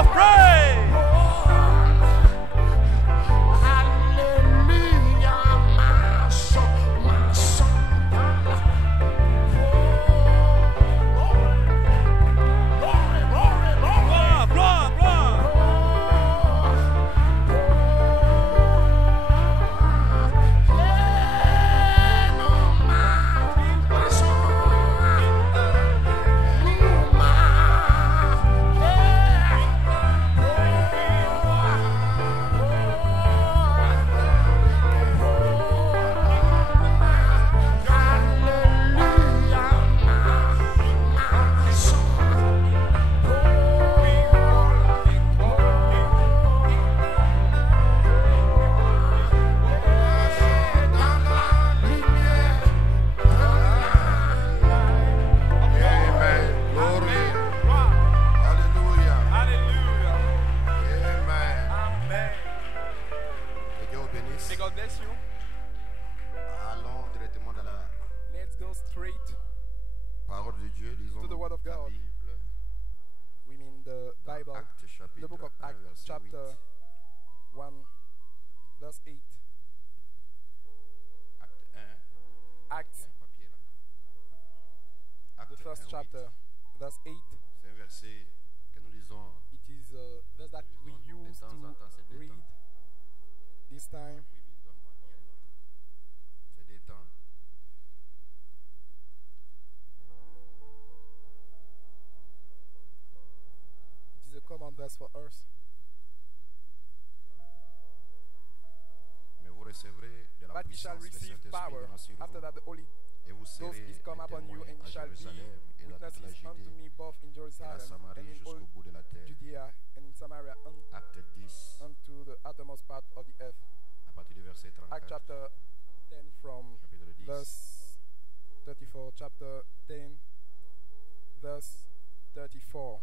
of praise. For us. Mais vous recevrez de la But you shall puissance, le receive Saint-Esprit power. viendra sur After vous, that, the Holy et vous Ghost serez is come des upon you, témoins and you à shall be Jérusalem et dans toute la witnesses unto Judée me both in et la Jerusalem and Samarie in all jusqu'au bout de la terre. Judea and in Samaria Acte 10, unto the uttermost part of the earth. à partir du verset Acts 34, chapter 10 from chapitre 10. verse 34. Chapter 10, verse 34.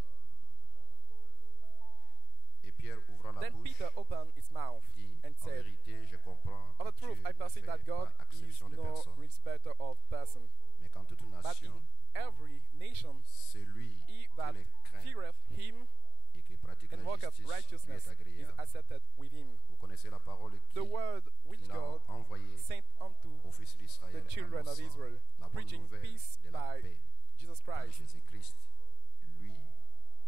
Et Pierre, ouvrant la Then bouche, Peter opened his mouth dit, and en said, vérité, je comprends of que the Dieu truth, I ne perceive fait that God pas is exception de no personne, respecter of person, mais qu'en toute but in nation, every nation celui he qui that le craint feareth him et qui pratique and la worketh justice lui righteousness est is agréable. accepted with him. Vous connaissez la parole The word which qu'il a God envoyée sent unto aux fils d'Israël, the children of annonçant Israel, la bonne preaching nouvelle peace de la by paix Jesus par Christ. Jésus-Christ. Lui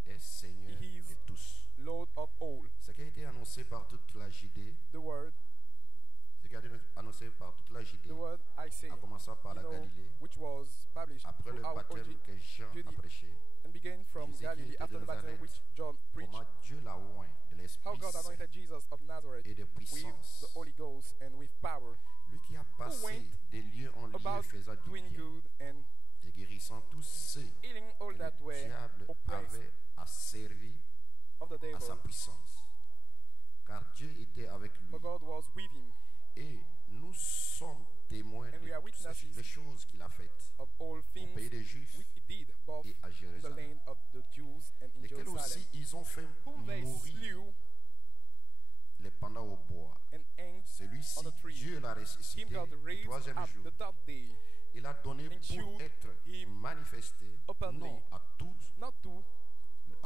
est Seigneur He is de tous. Lord of all. Ce qui a été annoncé par toute la Judée, The word, ce qui a été annoncé par toute la Judée, the word I say, en commençant par la Galilée, which was published après le throughout all baptême que Jean a Judea, prêché, and began from Jésus qui Galilee était after de the baptism Nazareth, which John preached, comment Dieu l'a oint de how l'Esprit God Saint anointed Jesus of Nazareth et de with puissance. the Holy Ghost and with power, Lui qui a passé went des lieux en lieux about faisant du doing bien good and et guérissant tous ceux healing all que that le were diable oppressed avait asservis of the à sa devil. puissance. Car Dieu était avec lui. For God was with him, Et nous sommes témoins and we are de toutes witnesses les choses qu'il a faites of all au things pays des Juifs which he did, both et à in the Jérusalem, land of the Jews and in lesquels Jerusalem, aussi ils ont fait whom they mourir slew les pendant au bois. and hanged Celui-ci, on the tree. Dieu l'a ressuscité Him God le raised troisième up jour. the third day, Il a donné and pour shewed être him manifesté openly, non à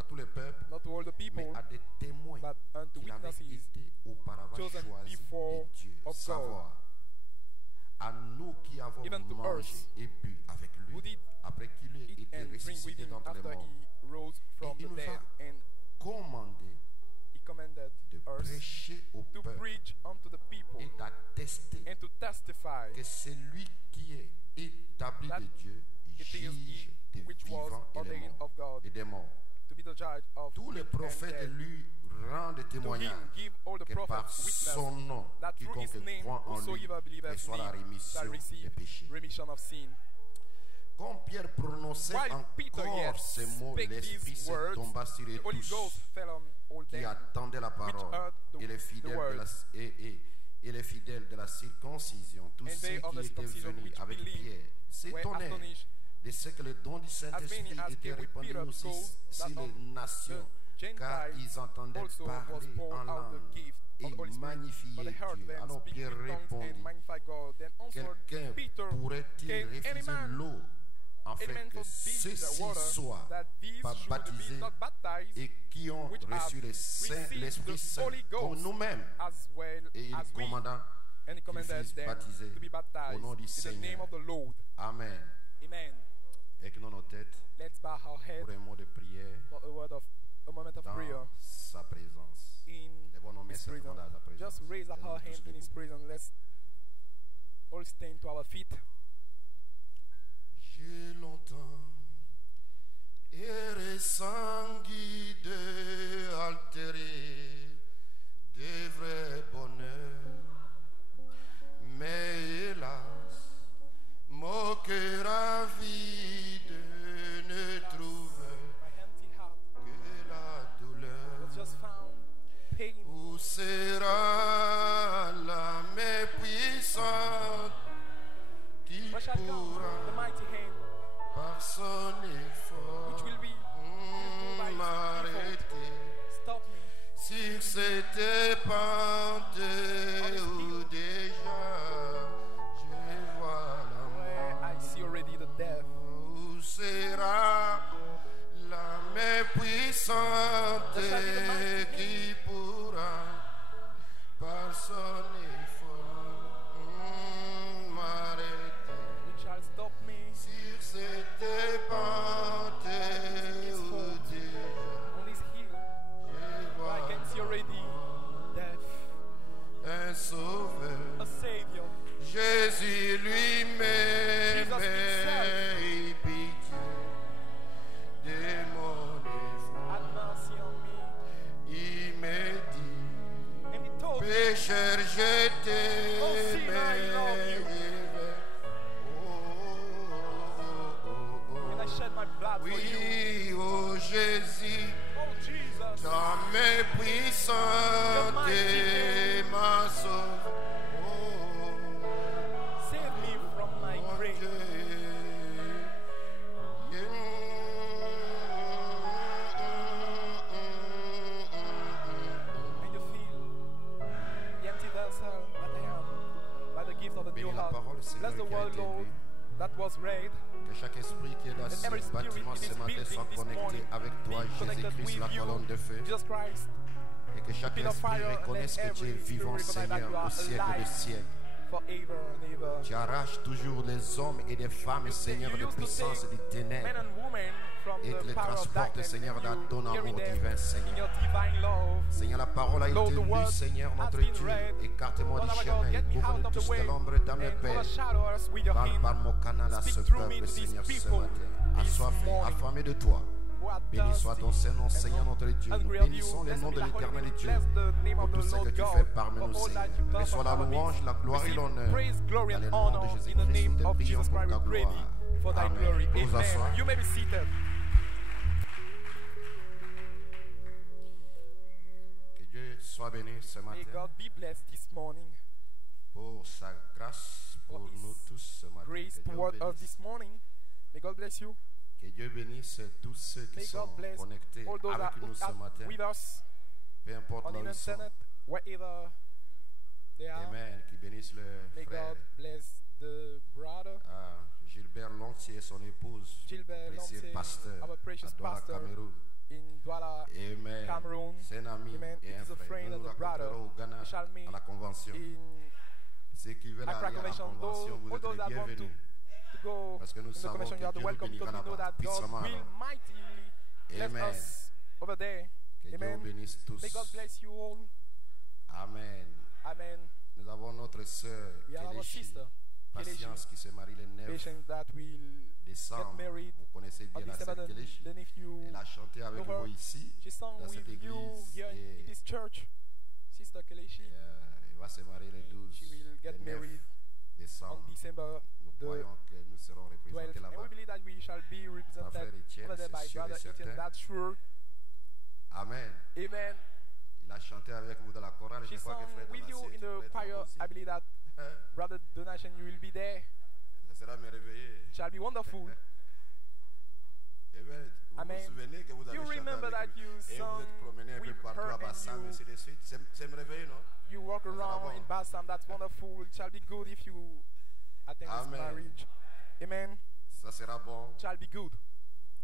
tous les peuples, not to all the people, mais à des témoins but unto qu'il avait witnesses été auparavant chosen choisis before de Dieu. of Savoir à nous qui avons even to mangé us, et bu avec who lui did après qu'il ait eat été and drink with ressuscité him d'entre les after morts. he rose from Et il the nous dead, a and commandé he commanded de us prêcher au to peuple preach unto the people et d'attester and to testify que c'est lui qui est établi that de Dieu, it is juge he des which was vivants et des ordained morts. of God Et des morts. to be the judge of Tous les living and prophètes dead. lui rendent To him témoignage give all the que par prophets son witness nom, that through his quiconque name croit en lui whosoever believeth reçoit la in him shall rémission des receive péchés. remission of sin. Quand Pierre prononçait While Peter yet encore ces mots, spake l'Esprit these words, tomba sur eux the Holy tous Ghost fell on all qui them attendaient la parole heard et les fidèles word. de la, et les fidèles de la circoncision, tous And ceux they of qui the étaient circumcision venus which avec believed Pierre were s'étonnèrent astonished, de ce que le don du Saint-Esprit as many as était came with répandu Peter aussi told sur that les of nations, the car Gentiles ils entendaient also was parler poured en out the langue gift et of the Holy Spirit, magnifier but they heard Dieu. them Alors speak Pierre with tongues and répondit, magnify God. Then answered quelqu'un Peter, pourrait-il can any refuser man l'eau afin Amen. que For these ceux-ci the water, soient that these pas should baptisés be not baptized, et qui ont which reçu have received l'Esprit the Saint Holy comme Ghost nous-mêmes. as well Et il as we. commanda And he qu'ils commanded fussent them baptisés to be au baptized nom du in the name Seigneur. of the Lord. Amen. Amen. Inclinons nos têtes Let's bow our head pour un mot de prière for a moment of prayer dans sa présence. in Lèvons nos mains His simplement presence. dans sa présence. Just raise up Lèvons-nous our tous hand in His debout. presence. Let's all stand to our feet. J'ai longtemps erré sans guide, altéré des vrais bonheurs. Mais hélas, mon cœur avide ne trouve My empty heart que la douleur. was just found pain. Où sera la main puissante qui Where shall come pourra the mighty hand par son effort which will be by His m'arrêter stop me? sur cette pente où déjà je vois la Where mort. I see already the death. Où sera la main puissante qui pourra par son effort m'arrêter Which shall stop me sur cette pente où déjà on this hill je where I vois can see already death. un sauveur. A Savior. Jésus lui-même Jesus himself. ait pitié de mon effort. Have mercy on me. Il me dit, And He told me, pécheur, je Oh, sinner, I love you. and I shed my blood for you. Oui, oh Jésus, Oh Jesus, ta main puissante m'a sauvé. save me from my Mon grave. Dieu. And you feel the empty vessel that I am by the gift of the new Bénis la heart. parole, Seigneur, Bless the qui a word, été Lord, lue. that was read. Que chaque esprit qui est dans ce Every spirit bâtiment in ce this matin building soit this connecté morning avec toi, be connected Jésus-Christ, la with you, colonne de feu. Jesus Christ. Et que chaque Pin of esprit fire, reconnaisse let que tu es every vivant, spirit recognize that Seigneur, you are au siècle alive. des siècles. Forever and ever. Tu arraches toujours les hommes et les femmes, Seigneur, You de used to puissance et take de ténèbres. Men and women from Et the te les power of transporte, darkness, Seigneur, and dans you ton carry amour them divin, in Seigneur. your divine love. Seigneur, la parole a Lord, été the lue, word Seigneur, has notre been Dieu. read. Écarte-moi Lord, du our chemin God, et get me out couvre-nous of the tous way de l'ombre de mes and pères. overshadow us with your Parle hand. par mon canal à ce Speak through me peuple, to these Seigneur, ce people matin. this Assoiffé, morning affamé de toi. who are Béni soit ton thirsty Saint-Nom, and Seigneur notre Dieu. Nous hungry of you. bénissons le Blessed nom be de thy holy l'Éternel name. Dieu Bless the name pour of tout the ce que Lord tu God fais parmi for nous, all Seigneur. that you perform Reçois la in our louange, midst. la gloire et Receive l'honneur. praise, glory, Dans le and nom de honor in the Jésus-Christ, name nous te of prions Jesus pour Christ. ta We pray gloire. thee for thy Amen. glory. Vous vous asseoir. Amen. You may be seated. Que Dieu soit béni ce May matin God be blessed this morning. pour sa grâce pour For his nous tous ce matin. Grace Que Dieu toward us bénisse. this morning. May God bless you. Que Dieu bénisse tous ceux qui May sont God bless connectés all those that avec nous ce are matin, with us peu importe on là où the ils sont. internet, wherever they are. Amen. Qui bénisse le May frère God bless the brother Gilbert Lontier et son épouse, Gilbert précieux Lontier, pasteur our precious à Douala, pastor Cameroun. in Douala, Amen. Cameroon. C'est un ami Amen. et It un is a frère. friend Nous nous and a brother. rencontrerons au Ghana We shall meet à la convention. in Ceux qui veulent Accra aller à la Convention. convention, vous All êtes those les that want to bienvenus. go Parce que nous in the savons convention, you are que the Dieu welcome bénira because we know là-bas that God puissamment. will alors. mightily bless Amen. us over there. Que Dieu Amen. vous bénisse tous. May God bless you all. Amen. Amen. Nous avons notre sœur We have our Kéléchi, sister, Patience, qui se marie le 9 patient that will décembre. get married Vous connaissez on bien la December sœur Kéléchi. then if you Elle a chanté avec know her, vous ici, she sang dans cette with you église. here in Et, this church, Sister Kelechi. elle va se marier le 12 She will get le 9 married on décembre. December Nous the croyons que nous serons 12th. représentés And we là-bas. believe that we shall be Par represented frère Etienne, over there by c'est sûr Brother et Etienne. certain. That's sure. Amen. Amen. Il a chanté avec vous dans la chorale. She Je crois sang que frère with you Donatien, in tu pourrais the être choir. là-bas aussi. I believe that Brother Donation, you will be there. Ça sera merveilleux. Shall be wonderful. Amen. Vous Amen. vous souvenez que vous avez You chanté remember avec that lui. you Et vous sang êtes promené un peu with partout her à and Bassam, you- ainsi de suite. C'est merveilleux, non? You walk around bon. in Bassam. That's wonderful. It shall be good if you attend this Amen. marriage. Amen. Ça sera bon shall be good.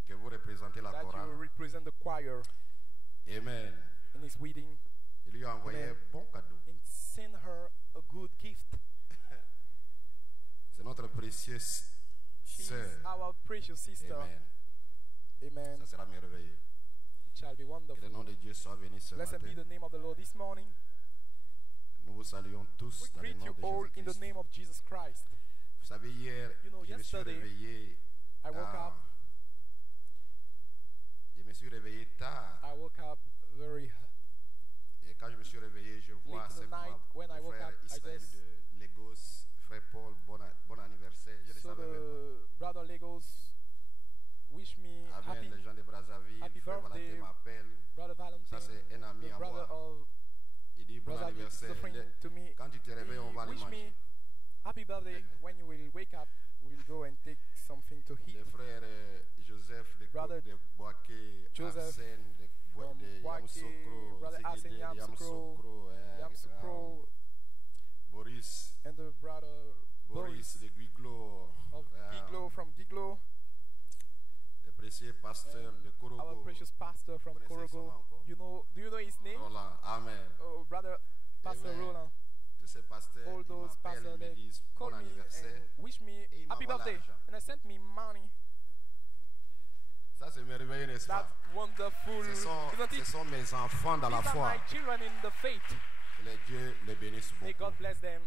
que vous représentez la That you chorale. represent the choir Amen. in his wedding Il lui a envoyé Amen. un bon cadeau. and send her a good gift. C'est notre précieuse She is sœur. our precious sister. Amen. Amen. Ça sera merveilleux. It shall be Que le wonderful. nom de Dieu soit béni ce Blessed be matin. the name of the Lord this morning. Nous vous saluons tous We dans le greet nom you de all in the Jésus-Christ. name of Jesus Christ. Vous savez, hier, You know, je me suis yesterday, réveillé. I woke ah, up. Je me suis réveillé tard. I woke up very Et quand je me suis réveillé, je vois late in the simplement night. When I le woke frère up, I Israël just de Lagos, frère Paul, bon anniversaire. Je ne saw savais même the brother Lagos wish me pas. Amen. happy Les gens de Brazzaville, happy frère birthday. Valentin m'appelle. brother Valentine, Ça, c'est un ami the à brother moi. of Il dit bon brother is anniversaire. a friend to me. Quand tu te réveilles, on va He aller wish me manger. happy birthday. When you will wake up, we'll go and take something to eat. Le frère Joseph de Brother Boaké, Joseph Arsène from de Boaké, Yamsoukro, brother Arsène Yamsoukro, Yamsoukro, Boris, and the brother Boris Boris de Guiglo, of Giglo from Giglo, le précieux pasteur de our Korogo. precious pastor from Connaissez son nom Korogo. encore? Do you know his name? Roland, Amen. Oh, brother Pastor Amen. Roland. Tous ces pasteurs, All ils those m'appellent, pastors, ils me they disent call bon me anniversaire. and wish me Et il happy m'envoie birthday, l'argent. and they sent me money. Ça, c'est merveilleux, n'est-ce pas? That's wonderful, isn't Ce it? sont mes enfants dans la These are foi. my children in the faith. Que les dieux les bénissent May beaucoup. God bless them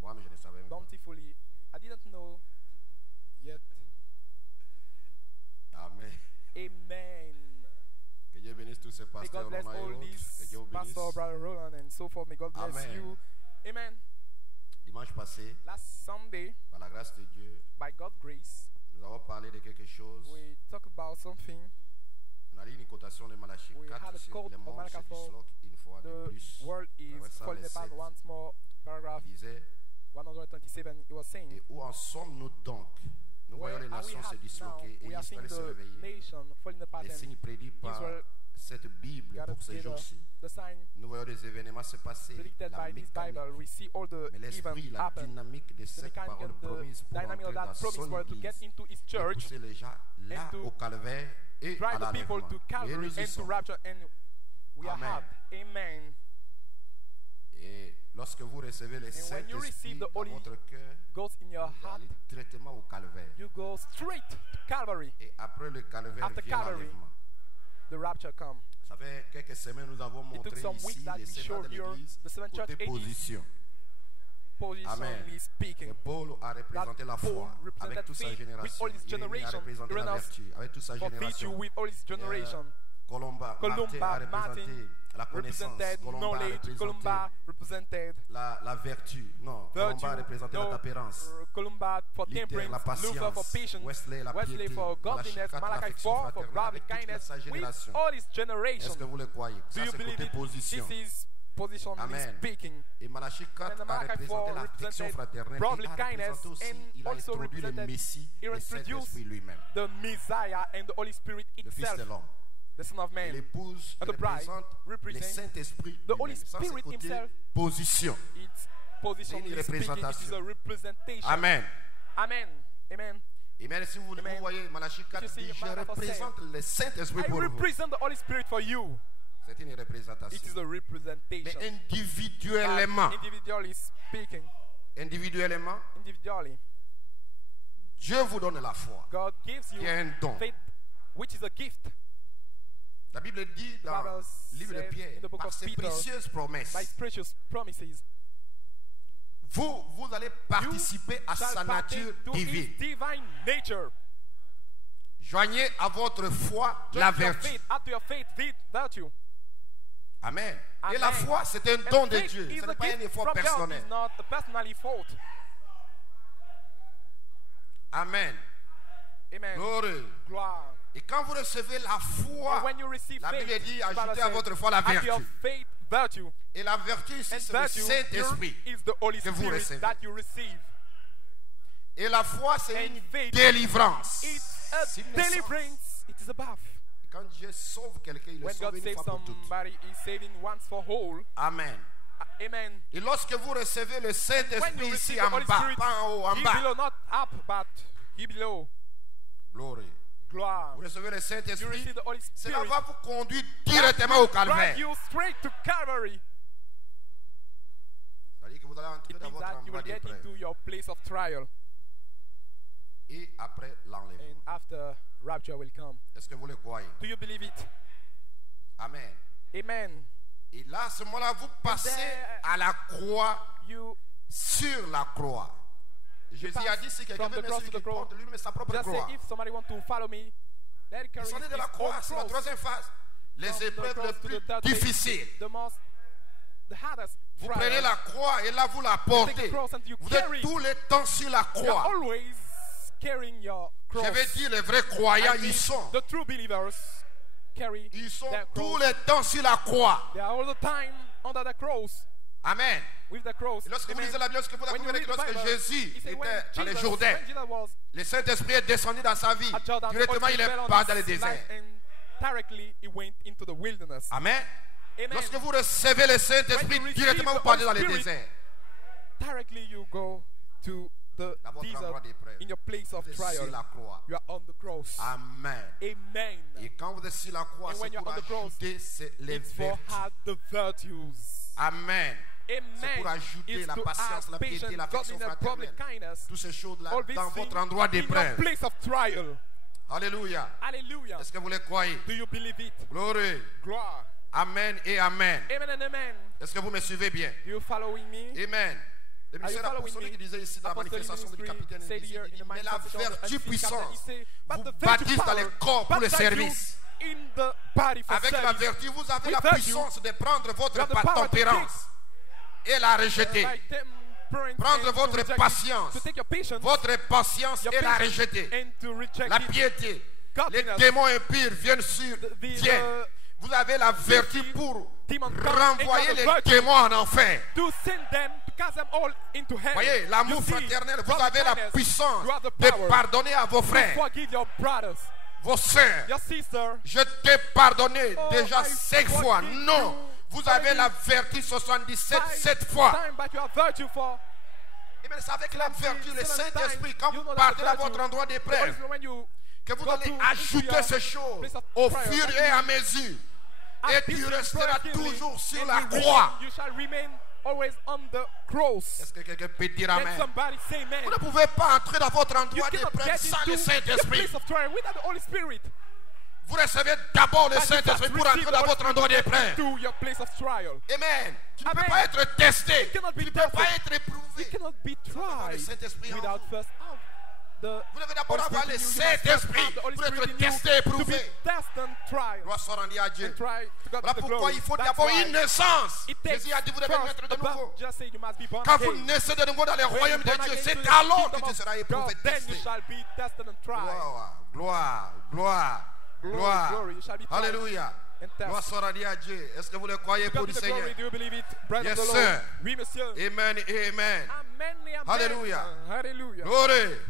Moi, mais je ne savais même pas. bountifully. I didn't know yet. Amen. Amen. Que Dieu bénisse tous ces May pasteurs, God bless Roland et all autres. Que these Dieu vous bénisse. Pastor, Brother Roland, and so forth. May God bless Amen. you. Amen. Dimanche passé, Last Sunday, par la grâce de Dieu, by God's grace, nous avons parlé de quelque chose. we talked about something. On a lu une quotation de Malachie We 4 had a sur quote le of monde se Malachi 4. disloque une fois de The plus. world is Traversant falling les apart. sept. Once more, paragraph Il disait, 127, it was saying, et où en sommes-nous donc? Nous voyons where les are we nations se at now? disloquer et We are seeing Israël se the réveiller. nation falling apart Les and signes prédits par Israel cette Bible gathered pour ces together. jours-ci. The sign Nous voyons des événements se passer. predicted La by this mécanique, Bible, we see all the mais l'esprit, events la happen. dynamique de The cette mechanic parole and the promise pour dynamic entrer of dans that promise son were to get église into his et church pousser les gens là to au calvaire et à drive the people l'enlèvement. to Et Calvary nous y and to sommes. rapture, and we are Amen. happy. Amen. Et lorsque vous recevez le when you Saint-Esprit receive the dans Holy votre cœur, Goes in your vous heart, allez directement au calvaire. you go straight to Calvary. Et après le calvaire After vient Calvary, l'enlèvement. The rapture comes. Ça fait quelques semaines, nous avons It took montré some weeks ici that les we sénats showed de here l'église the seven church côté ages position. positionally Et speaking. Paul a représenté la Paul foi represented avec toute sa faith with génération. all his Irénée a generation. représenté la Irenaeus vertu avec toute sa For virtue génération. with all his generation. Martin a Columba, Martin représenté la connaissance. represented Columba a knowledge. représenté Columba represented la vertu. Non, virtue. Columba a représenté la No, tempérance. Columba for Luther, temperance. la patience. Luther for patience. Wesley, la Wesley piété. for godliness. Malachi 4, Malachi l'affection 4 for fraternelle brotherly avec toute kindness. sa With génération. all his Est-ce generation. que vous le croyez? Do Ça, you c'est believe côté it? position. This is positionally Amen. speaking. Et Malachi 4 And the a Malachi représenté 4 l'affection represented fraternelle. brotherly Et a kindness représenté aussi, and il a also introduit le represented- Messie, he le introduced Saint-Esprit lui-même, The Messiah and the Holy Spirit le Fils itself, de l'homme. the Son of Et Man. l'épouse And the bride représente le represents Saint-Esprit the Holy lui-même. Ça, c'est Spirit côté himself. position. It's positionally une speaking. It is représentation. a representation. Amen. Amen. Amen. Et même si vous Amen. voyez Malachi 4 You see, dit, je Malachi 4 représente le Saint-Esprit I pour vous. represent the Holy Spirit for you. C'est une It représentation. is a representation. Mais individuellement, But individually speaking, individuellement, Dieu vous donne la foi, God gives you qui est un don. faith, which is a gift. La Bible dit dans Bible le livre de says Pierre, in the book par of ses Peter, précieuses promesses, By his precious promises, vous allez participer à shall sa partake nature to divine. his divine nature. Joignez à votre foi Join la to your vertu. faith, add to your faith virtue. Amen. Et Amen. la foi, c'est un And don de faith Dieu. is Ce a n'est pas un gift effort from God. personnel. It's not a personal effort. Amen. Amen. Gloire. Gloire. Et quand vous recevez la foi, And when you receive la Bible faith, dit, the Bible ajoutez à says, votre foi la add to your vertu. faith virtue. Et la vertu ici, And c'est le virtue Saint-Esprit. here is the Holy que vous Spirit recevez. that you receive. Et la foi, c'est And une faith, délivrance. It's a C'est une naissance. deliverance. It is a bath. Et quand Dieu sauve quelqu'un, il le When sauve God une saves fois pour toutes. somebody, He's saving once for all. Amen. Amen. Et lorsque vous recevez le When Saint-Esprit you ici receive en the Holy bas, Spirit, pas en haut, en He bas, will not up, but He below. Glory. Gloire. Vous recevez le You Saint-Esprit. receive the Holy Cela Spirit. va vous conduire directement au Drive calvaire. you straight to Calvary. C'est-à-dire que vous allez entrer It dans means votre that you will endroit get d'épreuve. into your place of trial. Et après l'enlèvement. And after rapture will come. Est-ce que vous le croyez? Do you believe it? Amen. Amen. Et là, à ce moment-là, vous passez there- à la croix, You sur la croix. Jésus a dit, si quelqu'un from veut the me cross suivre, to the qu'il cross. porte lui-même sa propre just croix. say, if somebody want to follow me, let it carry Descendez de his la own croix, c'est la cross. troisième phase. Les From the épreuves cross les to plus the third phase, difficiles. the hardest Vous trial. prenez la croix et là vous la take portez. the cross and you Vous carry êtes tout le temps sur la You are croix. always carrying your cross. Je vais dire, les vrais croyants, I mean, ils sont. the true believers carry Ils sont their tout cross. le temps sur la croix. They are all the time under the cross, Amen. with the cross. Et lorsque vous Amen. lisez la Bible, lorsque vous When you découvrez read que the lorsque Bible, Jésus it says était when dans les Jesus- Jourdains, when Jesus was le Saint-Esprit est descendu dans sa vie. at Jordan, the Directement, Holy il Spirit fell est on pas his dans le désert. life and directly he went into the wilderness. Amen. Amen. Lorsque vous recevez le Saint-Esprit, When you directement receive vous partez the dans le Holy désert. Directly you go to the Dans votre desert endroit d'épreuve. in your place of Vous êtes sur trial. la croix. You are on the cross. Amen. Amen. Et quand vous êtes sur la croix, And c'est when you're pour on the cross, ajouter les It's for vertus. had the virtues. Amen. C'est Amen. pour ajouter It's la to patience, add la piété, patience, l'affection godliness, public fraternelle. kindness. Toutes ces choses-là All these dans things votre endroit in your d'épreuve. place of trial. Alléluia. Hallelujah. Est-ce que vous le croyez? Do you believe it? Gloire. Gloire. Amen et Amen. Amen and amen. Est-ce que vous me suivez bien? Do you following me? Amen. Le Are you ministère following apostolique me? qui disait ici dans la Apostolic manifestation du ministry capitaine, said il here in dit, the mais la manifestation of the vertu unseen puissance captain, he said, but vous the virtue baptise dans power les corps pour le baptize you service. in the body for Avec la service. vertu, vous avez With la virtue, puissance de prendre you votre have the power to tempérance et la rejeter. By temperance Prendre and to votre reject it, patience, to take your patience, votre patience your et la patience, rejeter. and to reject La it. piété. Les Godliness. démons impurs viennent sur. Viennent. Vous avez la vertu pour demon come renvoyer into the les virtue. démons en enfer. To send them, to cast them all into hell. Voyez, l'amour You see, fraternel, vous brother avez la kindness, puissance you have the de power pardonner à vos to frères, forgive your brothers, vos sœurs. your sister. Je t'ai pardonné Oh, déjà I 5 fois. forgive Non, you. vous avez Forgive la vertu 77, 5 7 fois. times, but you have virtue for Et bien, c'est avec la vertu, le 7 Saint-Esprit, times. quand You vous know that partez the à virtue, votre endroit the Holy d'épreuve, Spirit, when you que vous go allez to ajouter your ces choses place of au prayer, fur et à mesure. Et tu resteras toujours sur la croix. You shall remain always on the cross. Est-ce que quelqu'un peut dire Can Amen? somebody say amen? Vous ne pouvez pas entrer dans votre You endroit cannot d'épreuve get sans le into the Saint-Esprit. place of trial without the Holy Spirit. Vous recevez d'abord le But you Saint-Esprit must pour receive entrer the dans Holy votre endroit Spirit d'épreuve. to your place of trial. Amen. Tu ne peux Amen. pas être testé. You cannot be Tu ne peux pas tested. être éprouvé. You cannot be avoir le tried Saint-Esprit en without vous. first have the Vous devez d'abord Holy avoir Spirit le in you. You must first Saint-Esprit have the Holy pour Spirit être in testé, you to be éprouvé. tested and tried. Gloire soit rendue à Dieu. And try to God Voilà be the pourquoi glory. il faut That's d'abord why une naissance. it takes Jésus a dit, vous devez first naître de above, nouveau. just say you must be born Quand vous again. naissez de nouveau dans le When royaume you de born Dieu, again c'est to the alors kingdom que tu of seras God, éprouvé, then you testé. shall be tested and tried. Gloire, gloire, gloire, Glory, gloire. glory, you shall be tried Alléluia. and tested. Gloire soit rendue à Dieu. Est-ce que vous le croyez To pour God le be the Seigneur? glory. Do you believe it, brethren Yes, of the sir. Lord? Oui, monsieur. Amen et amen. Amen, amen. Alléluia. Hallelujah. Gloire,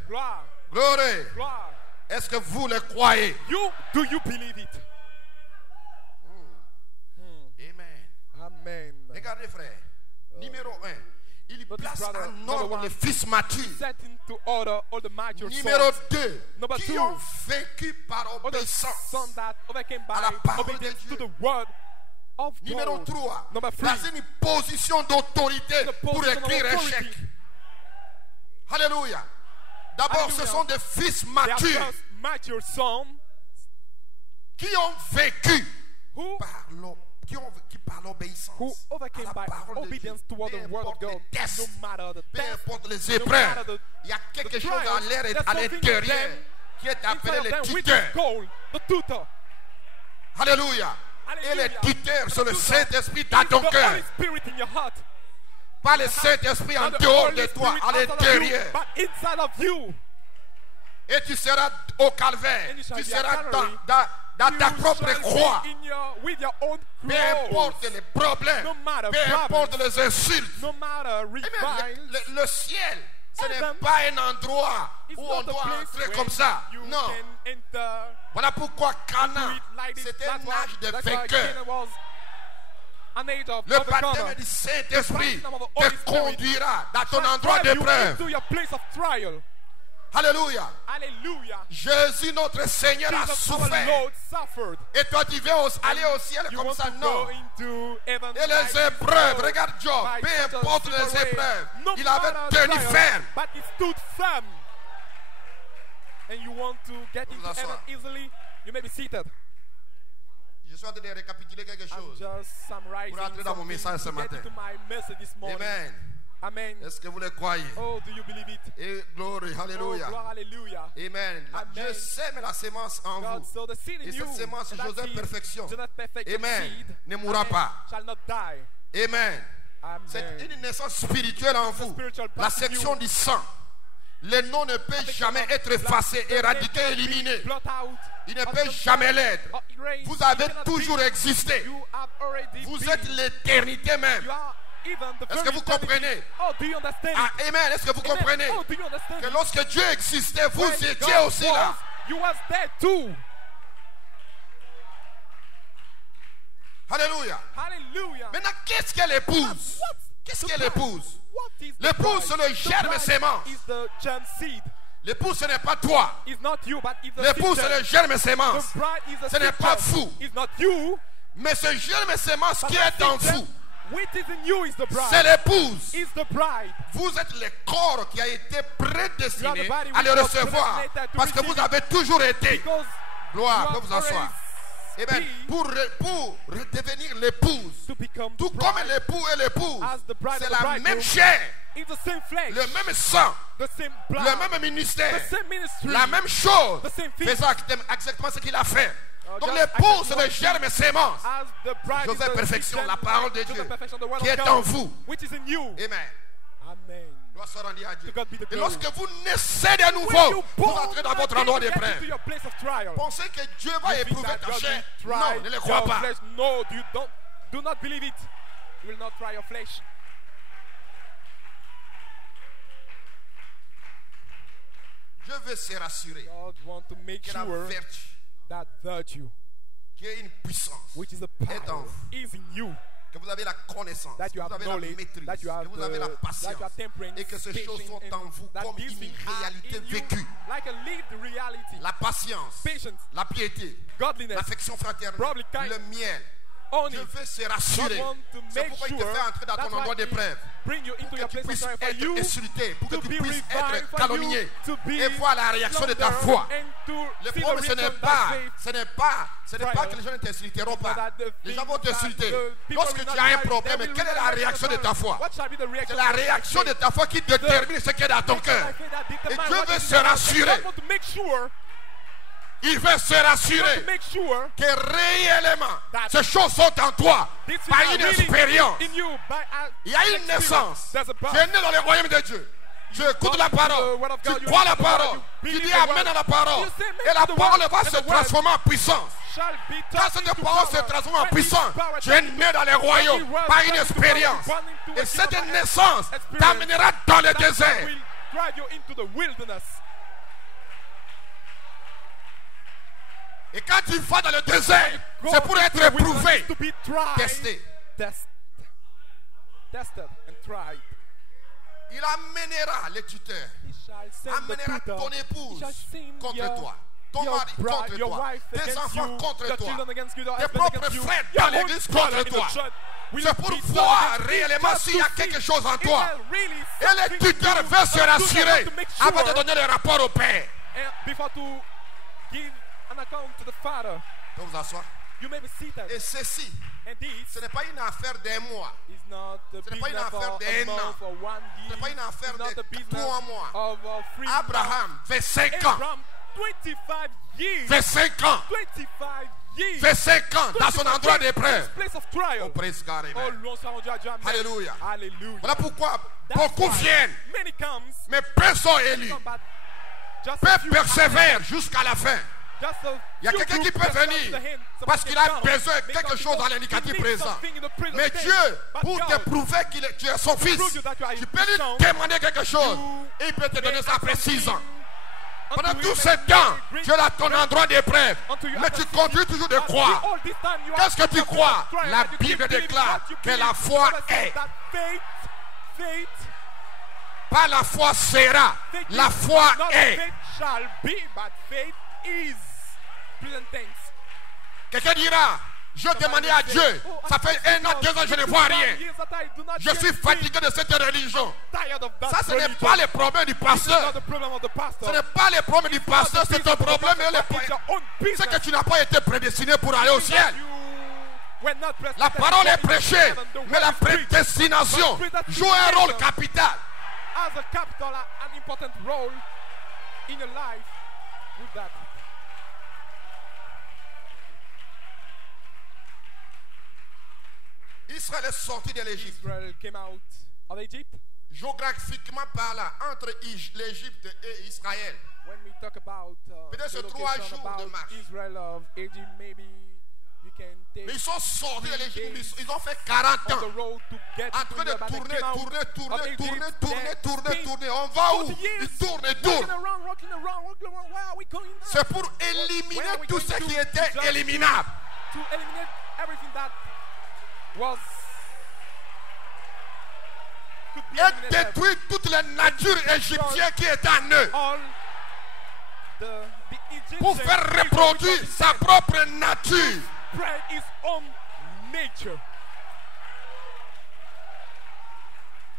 Gloire, gloire. gloire. Est-ce que vous le croyez? Do you believe it? Amen. Amen. Regardez, frère. Numéro 1. Il Notice, place brother, en number ordre one. les fils matures. Set into order all the mature Numéro sons. 2. Number Qui two. ont vaincu par All the obéissance. sons that overcame à la by parole de obedience Dieu. to the word of Numéro God. 3. Number three. Dans une position d'autorité The pour position of écrire un authority. chèque. Alléluia. D'abord, ce Alléluia. sont des fils They are matures first mature sons qui ont vécu who par l'obéissance. who à overcame la by parole de obedience Dieu. toward Peu the word of importe God. les tests, No matter the peu test, importe les no épreuves, matter the il y a quelque the chose trials, à l'air et there's à something l'intérieur in them, qui est appelé inside of le them, which tuteur. is called the tutor. Alléluia. Et le Hallelujah. tuteur, c'est The le tutor Saint-Esprit is dans ton the cœur. Holy Spirit in your heart. Pas le Saint-Esprit en Not the dehors Holy de toi, Spirit à outside of you, l'intérieur. but inside of you. Et tu seras au calvaire. And you shall Tu be seras at Calvary. dans ta You propre shall be croix. with your own Peu cross. importe les problèmes, No matter peu importe problems, les insultes. no matter Et même reviles, le ciel, ce n'est Heaven pas un endroit it's où not on a doit place entrer where comme ça. you Non. can enter Voilà pourquoi into Canaan, it like this. c'était un That's why- âge de that's why vainqueur. Canaan was an age of Le baptême overcomer. du Saint-Esprit baptism of the te Holy Spirit conduira dans ton shall endroit drive you d'épreuve. into your place of trial. Alléluia. Hallelujah. Jésus, notre Seigneur, a Jesus, our souffert. Lord, suffered. Et toi, tu veux aller au ciel You comme want ça? to Non. go into heaven Et les like épreuves, this, regarde Job, by peu such a importe simple les way. épreuves, No il avait matter tenu trials, ferme. but he stood firm. And you want to get Vous into heaven asseoir. easily, you may be seated. Je suis en train de récapituler quelque I'm chose. just summarizing Pour entrer dans mon something message ce to get matin. into my message this morning. Amen. Amen. Est-ce que vous le croyez? Oh, do you believe it? Et glory, Oh, alléluia. gloire, hallelujah. Amen. Amen. Je sème la sémence en God, vous. so the seed in Et you, cette sémence, and that Joseph, seed, perfection. Joseph, perfection Amen. seed, Ne mourra amen, pas. shall not die. Amen. Amen. C'est une naissance spirituelle en vous. spiritual La birth in section you. du sang. Le nom ne peut jamais être effacé, éradiqué, éliminé. Blot out Il ne of peut the jamais blood, l'être. or erase. Vous avez You cannot toujours be. existé. You have already Vous been. êtes l'éternité même. You are even the Est-ce very que vous eternity. comprenez? Oh, do you understand? Ah, amen. Est-ce que vous Amen. comprenez Oh, do you understand? que lorsque Dieu existait, vous When étiez God aussi was, là? you was there too. Alléluia. Hallelujah. Maintenant, qu'est-ce qu'elle épouse? What? Qu'est-ce The qu'elle bride. épouse? What is the L'épouse, bride? c'est le The germe bride sémence. is the germ seed. L'épouse, ce n'est pas toi. It's not you, but it's the L'épouse, seed c'est le germ. germe sémence. The bride is the Ce n'est seed pas germ. fou. It's not you, Mais ce germe sémence but qui the est en seed germ, vous, which is in you, is the c'est bride. l'épouse. Is the bride. Vous êtes le corps qui a été prédestiné You are the body à le which was recevoir. predestinated to Parce que vous receive avez toujours été. Because Gloire, you peut have vous asseoir. already Amen. been Pour redevenir l'épouse, to become tout the comme bride. l'époux et l'épouse, As the bride c'est and the la bridegroom. même chair, It's the same flesh, le même sang, the same blood, le même ministère, the same ministry, la même chose, the same thing. faisant exactement ce qu'il a fait. Donc just l'épouse, c'est exactly le germe sémence as the bride Joseph is the perfection, seed la germ, parole de Joseph Dieu, perfection, the word qui of est God, en vous. which is in you. Amen. Amen. Gloire soit rendue à Dieu. To God be the Et glory. lorsque vous naissez de When nouveau, you vous born entrez dans votre again, endroit you get d'épreuve. into your place of trial. Pensez que Dieu va You think éprouver that ta God chair. will try Non, ne le crois your pas. flesh. No, do not believe it. You will not try your flesh. Je veux se rassurer God want to make que la sure vertu, that virtue, qui est une puissance, which is a est en power, vous. is in you. Que vous avez la connaissance, That que you vous have avez la knowledge, maîtrise, that you have que vous avez la that you patience have temperance, et que ces choses patience, sont and en vous that comme these une things are réalité in you vécue. like a lived reality. La patience, Patience, la piété, godliness, l'affection fraternelle, Brotherly kind. le miel. only Je veux se God rassurer. want to C'est make pourquoi il te sure fait entrer dans that's ton why endroit he d'épreuve. bring you into Pour your que tu place of puisses trial for être you insulté, pour que to tu be puisses revived, être for calomnié you to be et voir la réaction de ta slandered foi. and to Le see the problème, ce n'est reaction pas, that faith ce n'est pas que les gens ne t'insulteront pas. Les gens vont t'insulter. Lorsque tu as un problème, quelle est la réaction de ta foi? C'est la réaction de ta foi qui détermine ce qui est dans ton cœur. Et Dieu veut se rassurer. Il veut se rassurer que réellement, ces choses sont en toi par une expérience. Il y a une naissance. Tu es né dans le royaume de Dieu. Tu écoutes la parole, tu crois la parole, tu dis amen à la parole. Et la parole va se transformer en puissance. Quand cette parole se transforme en puissance, tu es né dans le royaume par une expérience. Et cette naissance t'amènera dans le désert. Et quand tu vas dans le désert, c'est pour être éprouvé, testé. Tested and tried. Il amènera les tuteurs, amènera ton épouse contre toi, ton mari contre toi, tes enfants contre toi, tes propres frères dans l'église contre toi. C'est pour voir réellement s'il y a quelque chose en toi. Et les tuteurs veulent se rassurer avant de donner le rapport au Père. Before to give an account to the Father. Donc vous asseoir. You may be seated. Et ceci, And this ce n'est pas une affaire d'un mois. is not the Ce n'est pas une business affaire of a d'un an. month or 1 year. Ce n'est pas une affaire It's not de the business 3 mois. of 3 Abraham fait 5 months. ans. Abraham, 25 years. Fait 5 ans. 25 years. Fait 5 ans dans son 25 endroit years in d'épreuve. his place of trial. Oh, praise God, Oh, amen. louange soit rendue à Dieu. Amen. Alléluia. Hallelujah. Voilà pourquoi That's beaucoup why viennent, Many comes, mais peu sont élus. come, but just Peu a few persévèrent jusqu'à la fin. Just a Il y a few quelqu'un qui groups peut just venir come to the hand. parce Somebody qu'il can a come besoin de because quelque chose dans he l'indicatif needs présent. something in the present Mais tense. Dieu, But pour te God, prouver que tu es son fils, prove you that you are tu his peux lui son, demander quelque chose. Et il peut te donner ça après 6 ans. Pendant tout ce temps, tu es dans ton endroit d'épreuve. Mais tu continues toujours de croire. Qu'est-ce que tu crois? La Bible déclare que la foi est. Pas la foi sera, la foi est. Faith shall be, but faith is. Present tense. Quelqu'un dira, je demandais à Dieu, ça fait 1 an, 2 ans, je ne vois rien. Je suis fatigué de cette religion. Ça, ce n'est pas le problème du pasteur. Ce n'est pas le problème du pasteur, c'est un problème. C'est que tu n'as pas été prédestiné pour aller au ciel. La parole est prêchée, mais la prédestination joue un rôle capital. As a capital, an important role in your life with that. Israël est sorti de l'Égypte. Israel came out of Egypt. Géographiquement parlant, entre l'Égypte et Israël, When we talk about peut-être 3 jours de marche. Israel of Egypt, maybe you can take. Mais ils sont sortis de l'Égypte, ils ont fait 40 ans. En train de tourner. On va où? Ils tournent. C'est pour éliminer tout ce qui était éliminable. To eliminate everything that was. Et détruire toute la nature égyptienne qui est en eux. Pour faire reproduire sa propre nature. Spread his own nature.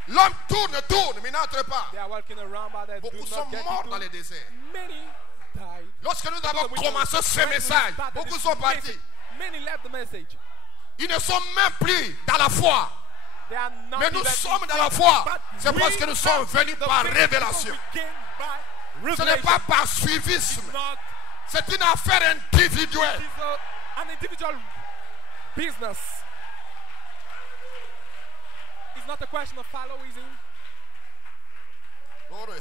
L'homme tourne, mais n'entre pas. They are walking around, but they Beaucoup do sont not get morts into. dans les déserts. Many died. Lorsque nous avons commencé ce message, beaucoup sont partis. Many left the message. Ils ne sont même plus dans la foi. They are not Mais nous even sommes in dans la faith, foi. but C'est parce que nous sommes venus the par faith révélation. we came by Ce n'est pas revelation. par suivisme. It's not. C'est une affaire individuelle. It's an individual business. It's not a question of followism. Glory.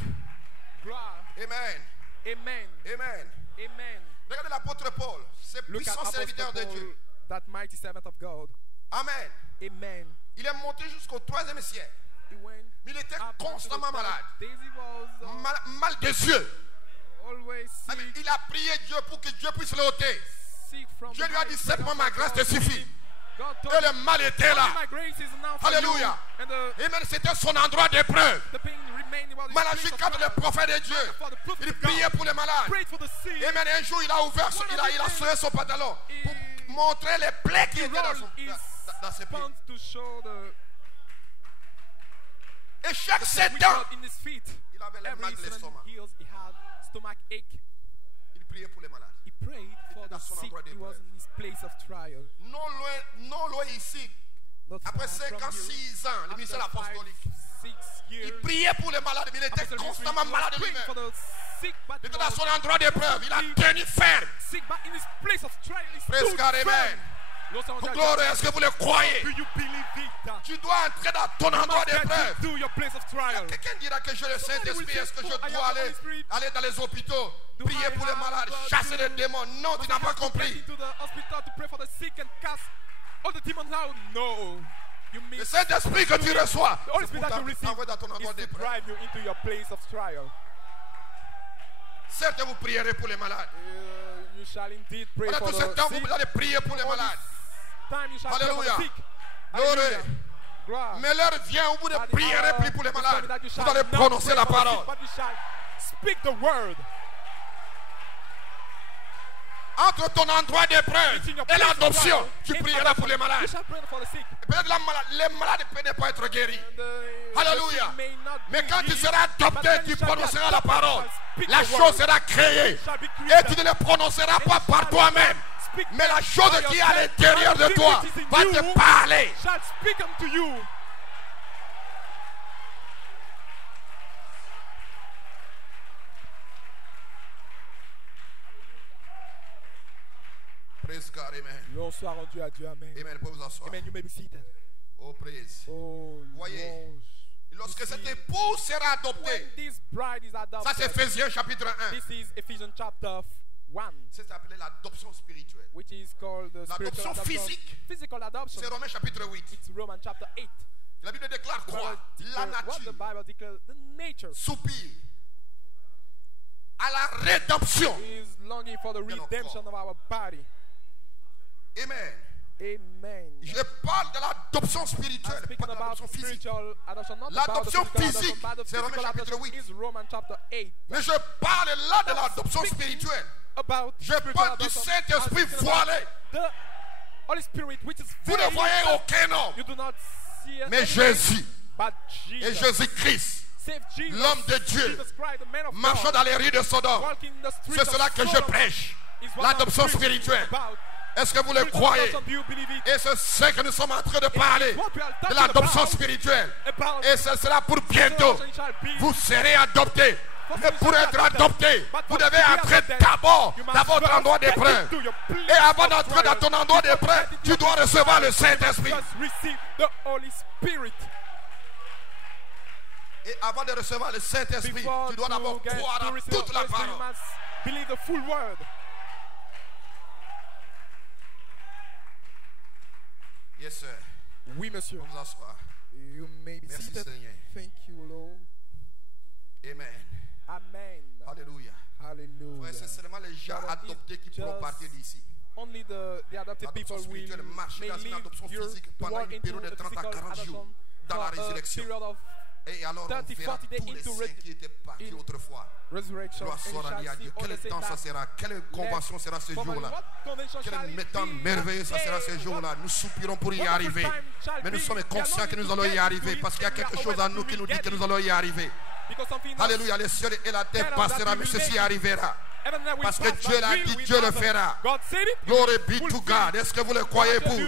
Gloire. Amen. Amen. Amen. Amen. Regardez l'apôtre Paul, ce Look at puissant Apostle serviteur de Paul, Dieu. that mighty servant of God. Amen. Amen. Il est monté jusqu'au 3e siècle. He went Mais il était up to the constamment top. malade. Daisy was Mal des yeux. always Ah, mais sick, il a prié Dieu pour que Dieu puisse le ôter. sick from Dieu the lui a dit, height. simplement ma grâce te suffit. God told Et him, le mal était là. "Only my grace is enough for Alléluia. you." And Amen. C'était son endroit d'épreuve. the pain remained. It was his Malachi place of 4, le trial. prophète de Dieu, For the prophet il of priait God, pour les malades. prayed for the sick. Amen. Un jour, il a ouvert, il a sauvé son pantalon pour montrer les plaies qui He étaient dans, rolled his dans ses pieds. pants to show the Et chaque which 7 ans, was in his feet. il avait le Every mal de 7 l'estomac. years he had stomach ache. Il priait pour les malades. He prayed for dans the son sick. endroit He was d'épreuve. in his place of trial. Non loin ici, Not après far from you. 56 ans, le ministère After apostolique, 5-6 il years, priait pour les malades, mais il était Apostle constamment Ministry, malade he was praying for lui-même. the sick, but Il he était dans was son endroit d'épreuve, il a tenu ferme. sick, but in his place of trial, he Praise stood God, firm. amen. Pour gloire, est-ce que vous le croyez? Do you believe it? Tu dois entrer dans ton You endroit must get d'épreuve. to your place of trial. Quelqu'un dira que j'ai le Saint-Esprit. Est-ce que je dois aller dans les hôpitaux, prier pour les malades, chasser les démons? Non, tu n'as pas compris. Get into the hospital to pray for the sick and cast all the demons out. No. You Le miss Saint-Esprit que tu reçois, the Holy c'est Spirit pour that you receive t'envoyer dans ton is endroit to d'épreuve. drive you into your place of trial. Certes, vous prierez pour les malades. You shall indeed pray Pendant for tout ce the temps, sick. vous allez prier pour les All malades. this time you shall pray for Alléluia. the sick. Glory. Hallelujah. Gloire. Mais l'heure vient où vous ne But the prierez hour plus pour les is malades. coming that you Vous shall allez not prononcer pray la for the sick, parole. but you shall speak the word. Entre ton endroit d'épreuve It's in your et place of l'adoption, trial. tu In prieras pour les adoption, malades. You shall pray for the sick. Peut-être les malades ne peuvent pas être guéris. And, Alléluia. the sick may not Mais be quand tu healed, seras but adopté, when tu you shall be prononceras la adopted, parole. you shall speak La the chose word. sera créée. It shall be Et created. tu ne le prononceras pas And you par shall toi-même. speak Mais la by chose qui est à yourself, l'intérieur and de the toi thing which is in va you te parler. shall speak unto you. Praise God, amen. Louange soit rendu à Dieu, amen. Amen. Vous pouvez vous asseoir. Amen, you may be seated. Oh, praise. Oh, Voyez, louange. lorsque You cette see, épouse sera when adoptée, this bride is ça adopted, c'est Éphésiens chapitre 1. this is Ephesians chapter 1, C'est appelé l'adoption spirituelle. which is called the spiritual L'adoption adoption. physique. Physical adoption. C'est Romains chapitre 8. It's Romans chapter 8. La Bible déclare The quoi? Bible La declares- what the nature Bible declares, the nature soupire à la rédemption. is longing for the nos redemption corps. of our body. Amen. Amen. Je parle de l'adoption spirituelle, pas de l'adoption physique. L'adoption physique, c'est Romains chapitre 8. Mais je parle là de l'adoption spirituelle. Je parle du Saint-Esprit voilé. Vous ne voyez aucun homme, mais Jésus et Jésus-Christ, l'homme de Dieu, marchant dans les rues de Sodome. C'est cela que je prêche, l'adoption spirituelle. Est-ce que vous le croyez? Et c'est ce que nous sommes en train de parler, de l'adoption spirituelle. Et ce sera pour bientôt. Vous serez adoptés. Mais pour être adopté, vous devez entrer d'abord dans votre endroit d'épreuve. Et avant d'entrer dans ton endroit d'épreuve, tu dois recevoir le Saint-Esprit. Et avant de recevoir le Saint-Esprit, tu dois d'abord croire à toute la parole. Yes, sir. Oui, monsieur. Vous asseoir. You may be Merci, seated. Seigneur. Thank you, Lord. Amen. Amen. Alléluia. Hallelujah. C'est seulement les gens adoptés qui pourront partir d'ici. Only the adopted people will marcher dans une adoption physique pendant une période de 30 à 40 jours dans la résurrection. Et alors on verra tous les saints qui étaient partis autrefois. Gloire soit rendue à Dieu. Quel temps ça sera? Quelle convention sera ce jour-là? Quel temps merveilleux ça sera ce jour-là? Nous soupirons pour y arriver. Mais nous sommes conscients que nous allons y arriver parce qu'il y a quelque chose en nous qui nous dit que nous allons y arriver. Alléluia, les cieux et la terre passera, mais ceci arrivera. Parce que Dieu l'a dit, Dieu le fera. Glory be to God. Est-ce que vous le croyez pour?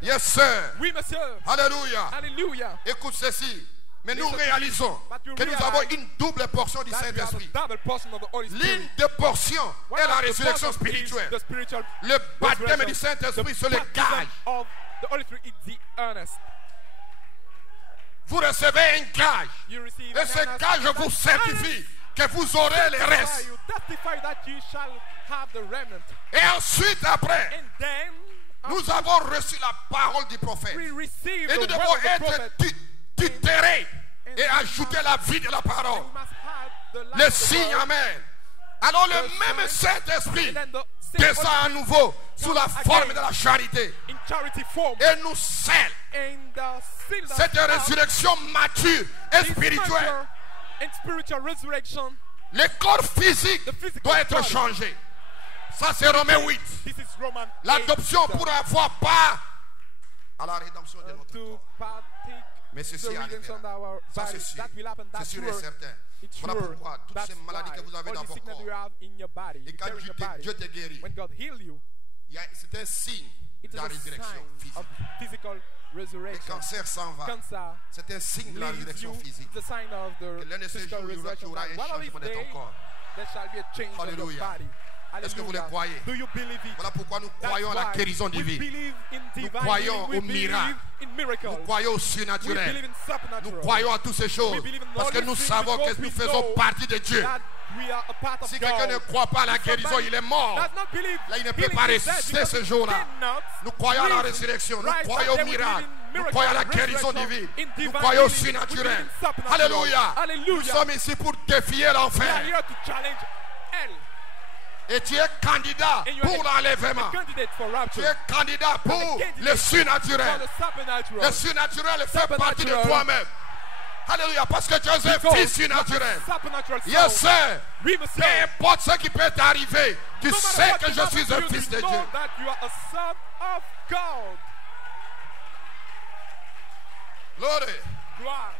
Yes, sir. Oui, monsieur. Alléluia. Écoute ceci. Mais nous réalisons que nous avons une double portion du Saint-Esprit. L'une des portions est la résurrection spirituelle. Le baptême du Saint-Esprit, c'est le gage. Vous recevez un gage. Et ce gage vous certifie que vous aurez le reste. Et ensuite, après, nous avons reçu la parole du prophète. Et nous devons être tutérés et ajouter la vie de la parole. Le signe, amen. Alors le même Saint-Esprit descend à nouveau sous la forme de la charité et nous scelle cette résurrection mature et spirituelle. Le corps physique doit être changé. Ça c'est Romains 8. L'adoption pour avoir part à la rédemption de notre corps. Mais ceci arrivera. Ça c'est sûr. C'est sûr et certain. Voilà pourquoi toutes ces maladies que vous avez dans votre corps, et quand Dieu te guérit, c'est un signe de la résurrection physique. Le cancer s'en va. C'est un signe de la résurrection physique. Que l'un de ces jours, il y aura un changement de ton corps. Alléluia. Est-ce que vous le croyez? Voilà pourquoi nous croyons à la guérison divine. Nous croyons au miracle. Nous croyons au surnaturel. Nous croyons à toutes ces choses. Parce que nous savons que nous faisons partie de Dieu. Si quelqu'un ne croit pas à la guérison, il est mort. Là, il ne peut pas résister ce jour-là. Nous croyons à la résurrection. Nous croyons au miracle. Nous croyons à la guérison divine. Nous croyons au surnaturel. Alléluia. Nous sommes ici pour défier l'enfer. Et tu es candidat pour l'enlèvement. Tu es candidat pour le surnaturel. Le surnaturel fait partie de toi-même. Alléluia, parce que tu es un fils surnaturel. Yes, sir. Peu importe ce qui peut t'arriver, tu sais que je suis un fils de Dieu. Gloire.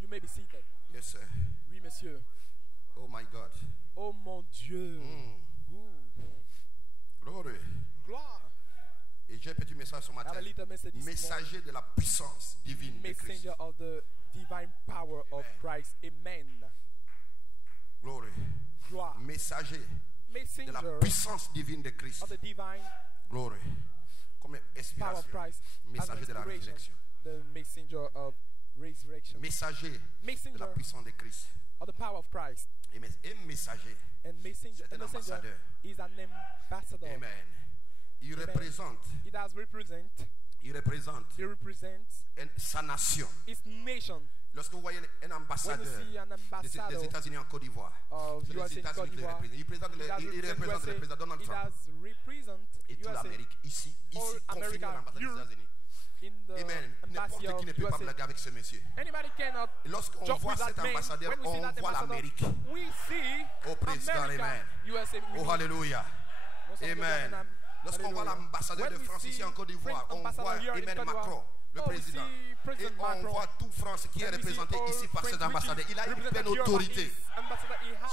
You may be seated. Yes, sir. Oui, monsieur. Oh my God. Oh mon Dieu. Glory. Gloire. Et j'ai un petit message ce matin. Messager de la puissance divine de Christ. Messenger of the divine power of Christ. Amen. Glory. Gloire. Messager de la puissance divine de Christ. Of the divine Glory. Comme inspiration. Messager de la résurrection. The messenger of resurrection. Messager de la puissance de Christ. Of the power of Christ. Un messager. C'est un ambassadeur. Is an ambassador. Amen. Il représente Il représente sa nation. Lorsque vous voyez un ambassadeur des États-Unis en Côte d'Ivoire, c'est les États-Unis qui le représentent. Il représente le président Donald Trump et toute l'Amérique ici confiné à l'ambassade des États-Unis. Amen. N'importe qui ne peut pas blaguer avec ce monsieur. Et lorsqu'on voit cet ambassadeur, on voit l'Amérique. Au président, amen. Oh, alléluia. Amen. Lorsqu'on voit l'ambassadeur de France ici en Côte d'Ivoire, on voit Emmanuel Macron, le président. Et on voit toute France qui est représentée ici par cet ambassadeur. Il a une pleine autorité.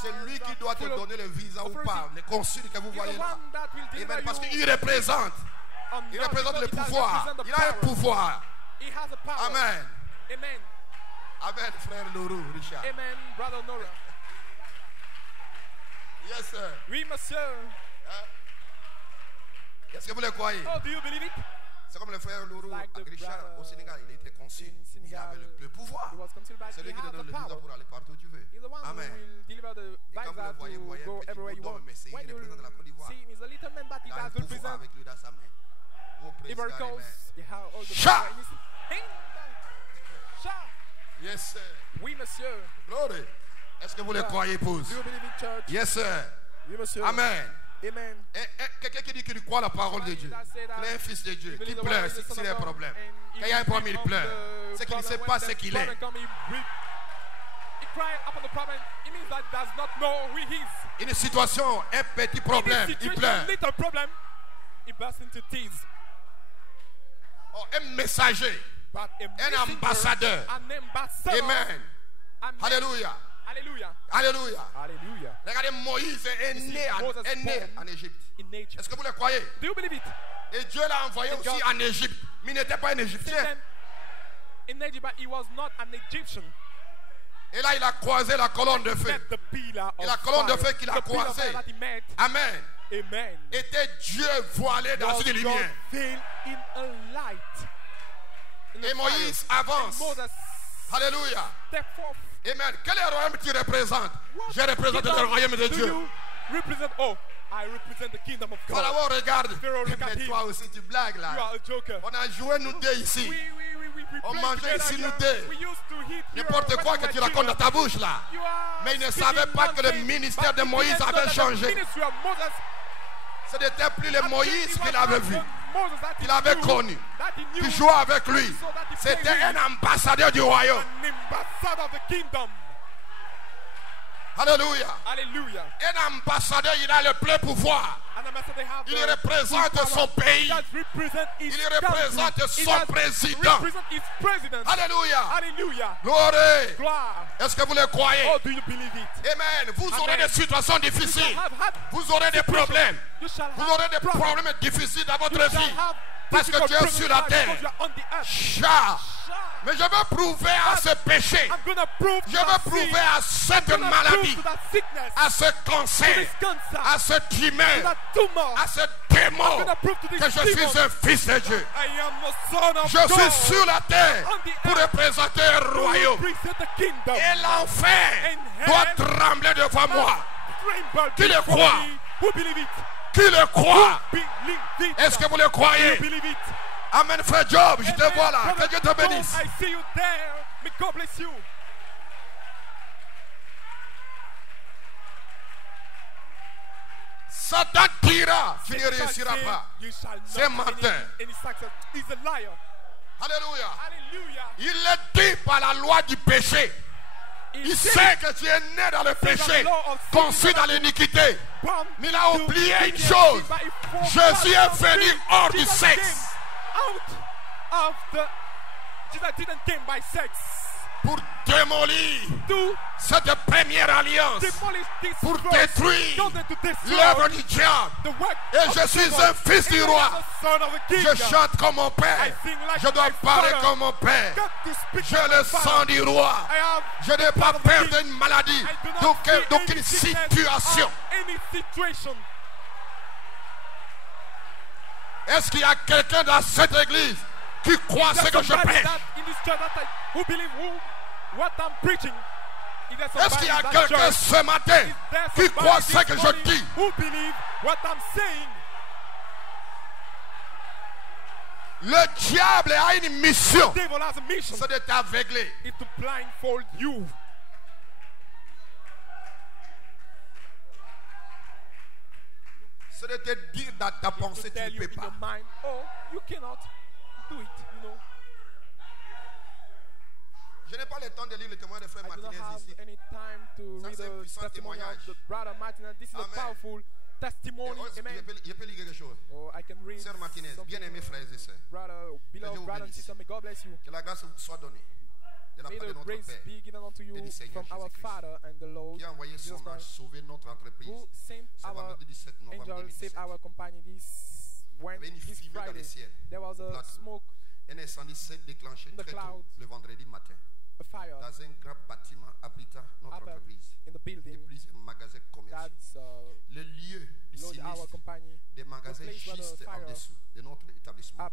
C'est lui qui doit te donner le visa ou pas, les consuls que vous voyez là. Amen. Parce qu'il représente. Il représente le pouvoir. Il a un pouvoir. Amen. Amen, frère Lourou, Richard. Amen, brother Nora. Yes, sir. Oui, monsieur. Est-ce que vous le croyez? Oh, do you believe it? C'est comme le frère Lourou, Richard, au Sénégal, il était consul. Il avait le pouvoir. C'est lui qui te donne le visa pour aller partout où tu veux. Amen. Et comme vous le voyez, vous voyez un petit bout d'homme, mais c'est il représente la Côte d'Ivoire. Il a un pouvoir avec lui dans sa main. Chat. Yes, sir. Oui, monsieur. Glory. Est-ce que vous le croyez, épouse? Yes, sir. Oui, monsieur. Amen. Amen. Quelqu'un qui dit qu'il croit la parole de Dieu, qu'il est un fils de Dieu, qui pleure s'il y a un problème. Quand il y a un problème, il pleure. C'est qu'il ne sait pas ce qu'il est. Une situation, un petit problème, il pleure. Oh, un messager, un ambassadeur. Amen. Alléluia. Alléluia. Alléluia. Alléluia. Regardez, Moïse est né en Égypte. Est-ce que vous le croyez? Do you believe it? Et Dieu l'a envoyé aussi en Égypte. Mais il n'était pas un Égyptien. In Egypt, but he was not an Egyptian. Et là, il a croisé la colonne de feu. Et la colonne de feu qu'il a croisée, amen, était Dieu voilé dans une lumière. Et Moïse avance. Alléluia. Amen. Quel est le royaume que tu représentes? Je représente le royaume de Dieu. I represent the kingdom of God. Pharaon regarde. Mais toi aussi tu blagues là. On a joué nous deux ici. On mangeait ici nous deux. N'importe quoi que tu racontes dans ta bouche là. Mais il ne savait pas que le ministère de Moïse avait changé. Ce n'était plus le Moïse qu'il avait vu, qu'il avait connu, qui jouait avec lui. C'était un ambassadeur du royaume. Alléluia. Alléluia. Un ambassadeur, il a le plein pouvoir. Il représente son pays. Il représente son président. Alléluia. Alléluia. Gloire. Est-ce que vous le croyez? Oh, do you believe it? Amen. Vous aurez des situations difficiles. Vous aurez des problèmes. Vous aurez des problèmes difficiles dans votre vie. Parce que tu es sur la terre. Mais je veux prouver à ce péché, je veux prouver à cette maladie, à ce cancer, à ce tumeur, à ce démon, que je suis un fils de Dieu. Je suis sur la terre pour représenter un royaume. Et l'enfer doit trembler devant moi. Qui le croit? Qui le croit? Est-ce que vous le croyez? Amen, frère Job, je te vois là. Que Dieu te bénisse. Satan dira, tu ne réussiras pas. C'est menteur. Alléluia. Il est dit par la loi du péché. Il sait que tu es né dans le péché, conçu dans l'iniquité. Mais il a oublié une chose. Jésus est venu hors du sexe. Pour démolir cette première alliance, pour détruire l'œuvre du diable. Et je suis un fils du roi. Je chante comme mon père. Je dois parler comme mon père. J'ai le sang du roi. Je n'ai pas peur d'une maladie, d'aucune situation. Est-ce qu'il y a quelqu'un dans cette église qui croit ce que je prêche? Est-ce qu'il y a quelqu'un ce matin qui croit ce que je dis? Le diable a une mission. The devil has a mission. C'est de t'aveugler. It's to blindfold you. C'est de te dire dans ta pensée tu ne peux pas. Mind, oh, you cannot do it, you know. Je n'ai pas le temps de lire le témoignage de frère Martinez ici. Ça c'est un puissant témoignage. This is a powerful testimony. Je peux lire quelque chose. Oh, I can read. Sœur Martinez, bien aimé frères et sœurs. Beloved brother and sister, may God bless you. Que la grâce vous soit donnée. De la May part de the notre grace Père be given unto you from our Father and the Lord qui a envoyé son ange sauver notre entreprise. Who sent our angel save our company this Friday. There was a smoke, un incendie s'est déclenché très tôt le vendredi matin a fire dans un grand bâtiment abritant notre entreprise in the et building. plusieurs magasins commerciaux. That's Le lieu du sinistre des magasins juste en dessous de notre établissement.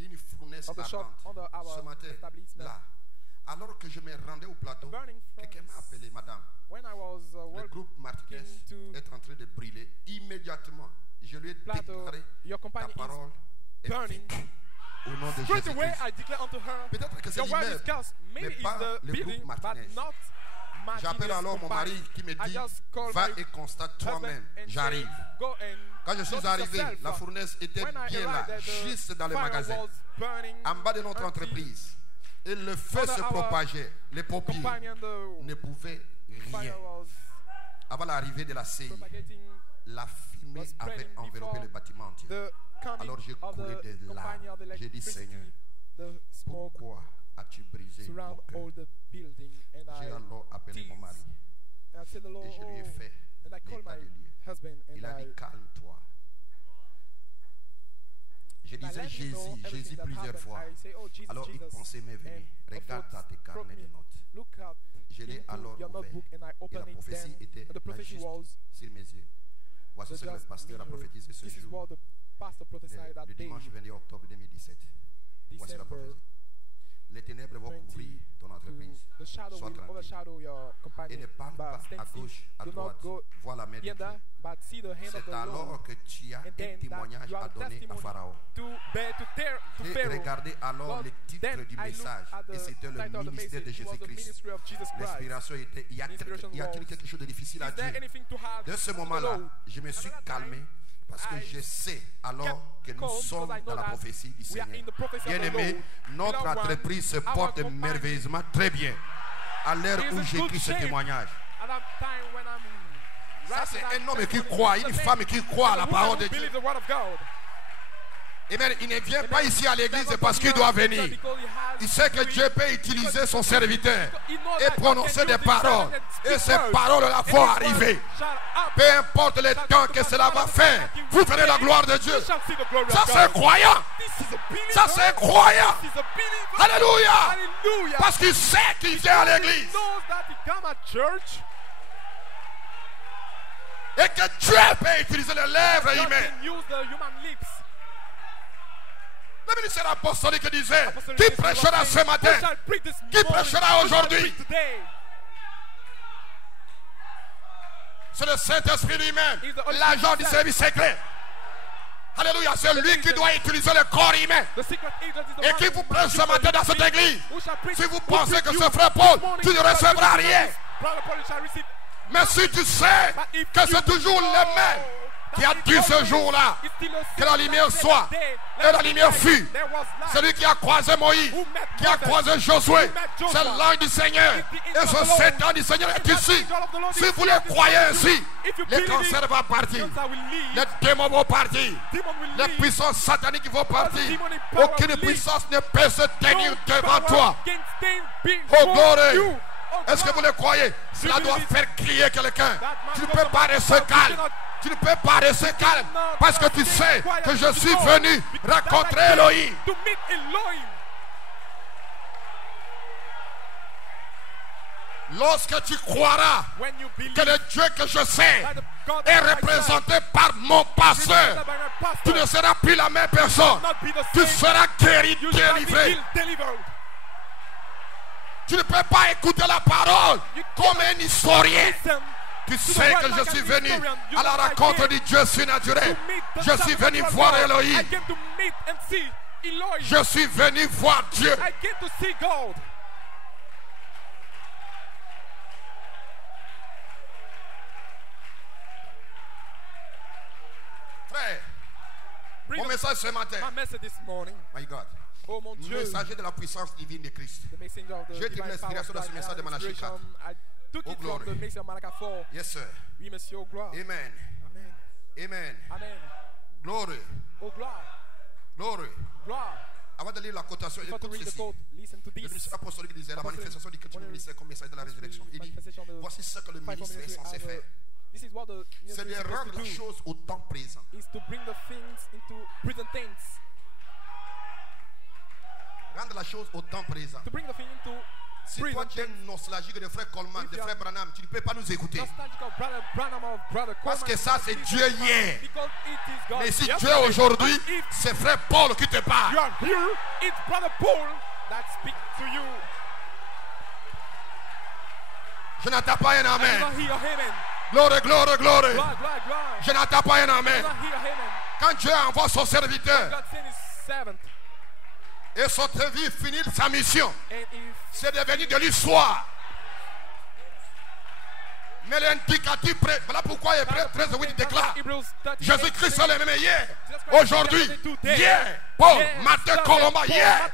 Une fournaise ardente ce matin là. Alors que je me rendais au plateau, quelqu'un m'a appelé, madame. Le groupe Martinez est en train de brûler. Immédiatement, je lui ai déclaré ta parole est faite. Au nom de Jésus-Christ. Peut-être que c'est l'immeuble, mais pas le groupe Martinez. J'appelle alors mon mari qui me dit, va et constate toi-même, j'arrive. Quand je suis arrivé, la fournaise était bien là, juste dans le magasin, en bas de notre entreprise. Et le feu se propageait. Les pompiers ne pouvaient rien. Avant l'arrivée de la CI, la fumée avait enveloppé le bâtiment entier. Alors j'ai coulé des larmes. J'ai dit, Seigneur, pourquoi as-tu brisé mon cœur? J'ai alors appelé mon mari. Et je lui ai fait l'état de lieu. Il a dit, calme-toi. Je disais Jésus plusieurs fois. Alors il pensait m'est regarde dans tes carnets de notes. Je l'ai alors ouvert et la prophétie était là juste sur mes yeux. Voici ce que le pasteur a prophétisé ce jour. Le dimanche 21 octobre 2017. Voici la prophétie. Les ténèbres vont couvrir ton entreprise. Sois tranquille. Et ne parle pas à gauche, à droite. Vois la main de Dieu. C'est alors que tu as un témoignage à donner à Pharaon. J'ai regardé alors le titre du message et c'était le ministère de Jésus-Christ. L'inspiration était, y a-t-il quelque chose de difficile à dire? De ce moment-là, je me suis calmé. Parce que je sais alors que nous sommes dans la prophétie du Seigneur. Bien-aimé, notre entreprise se porte merveilleusement très bien à l'heure où j'écris ce témoignage. Ça, c'est un homme qui croit, une femme qui croit à la parole de Dieu. Amen. Il ne vient pas ici à l'église parce qu'il doit venir. Il sait que Dieu peut utiliser son serviteur et prononcer des paroles. Et ces paroles-là vont arriver. Peu importe le temps que cela va faire, vous verrez la gloire de Dieu. Ça c'est croyant. Ça c'est croyant. Alléluia. Parce qu'il sait qu'il vient à l'église. Et que Dieu peut utiliser les lèvres humaines. Le ministère apostolique disait, qui prêchera ce matin? Qui prêchera aujourd'hui? C'est le Saint-Esprit lui-même, l'agent du service secret. Alléluia, c'est lui qui doit utiliser le corps humain. Et qui vous prêche ce matin dans cette église. Si vous pensez que ce frère Paul, tu ne recevras rien. Mais si tu sais que c'est toujours le même qui a dit ce jour-là que la lumière soit, et la lumière fut. Celui qui a croisé Moïse, qui a croisé Josué, c'est l'ange du Seigneur. Et ce 7 ans du Seigneur est ici. Si vous le croyez ainsi, les cancers vont partir, les démons vont partir, les puissances sataniques vont partir. Aucune puissance ne peut se tenir devant toi. Oh gloire! Est-ce que vous le croyez? Cela doit faire crier quelqu'un. Tu ne peux pas rester calme. Tu ne peux pas rester calme parce que tu sais que je suis venu rencontrer Elohim. Lorsque tu croiras que le Dieu que je sais est représenté par mon pasteur, tu ne seras plus la même personne. Tu seras guéri, délivré. Tu ne peux pas écouter la parole comme un historien. Tu sais que je suis venu à la rencontre du Dieu surnaturel. Je suis venu voir Elohim. Je suis venu voir Dieu. I came to see God. Frère, mon message ce matin. My message this morning. My God. Oh mon Dieu. Messager de la puissance divine de Christ. J'ai tiré l'inspiration de ce message de Malachie 4. Oh gloire. Yes sir. Oui monsieur, oh gloire. Amen. Amen. Amen. Amen. Glory. Oh gloire. Glory. Gloire. Avant de lire la cotation, écoute ceci. Le ministère apostolique disait la manifestation du chrétien du ministère comme message de la résurrection. Il dit, voici ce que le ministre est censé faire. C'est de rendre la chose au temps présent. Rendre la chose au temps présent. Si toi tu es nostalgique de frère Coleman, de frère Branham, tu ne peux pas nous écouter. Parce que ça c'est Dieu hier. Mais si Dieu est aujourd'hui, c'est frère Paul qui te parle. Je n'entends pas un amen. Gloire, gloire, gloire. Je n'entends pas un amen. Quand Dieu envoie son serviteur et son vie finit sa mission, c'est devenu de l'histoire. Mais l'indicatif, voilà pourquoi Hébreux 13:8 déclare Jésus-Christ est le même hier, aujourd'hui, hier, Paul, Martin, Colomba, hier,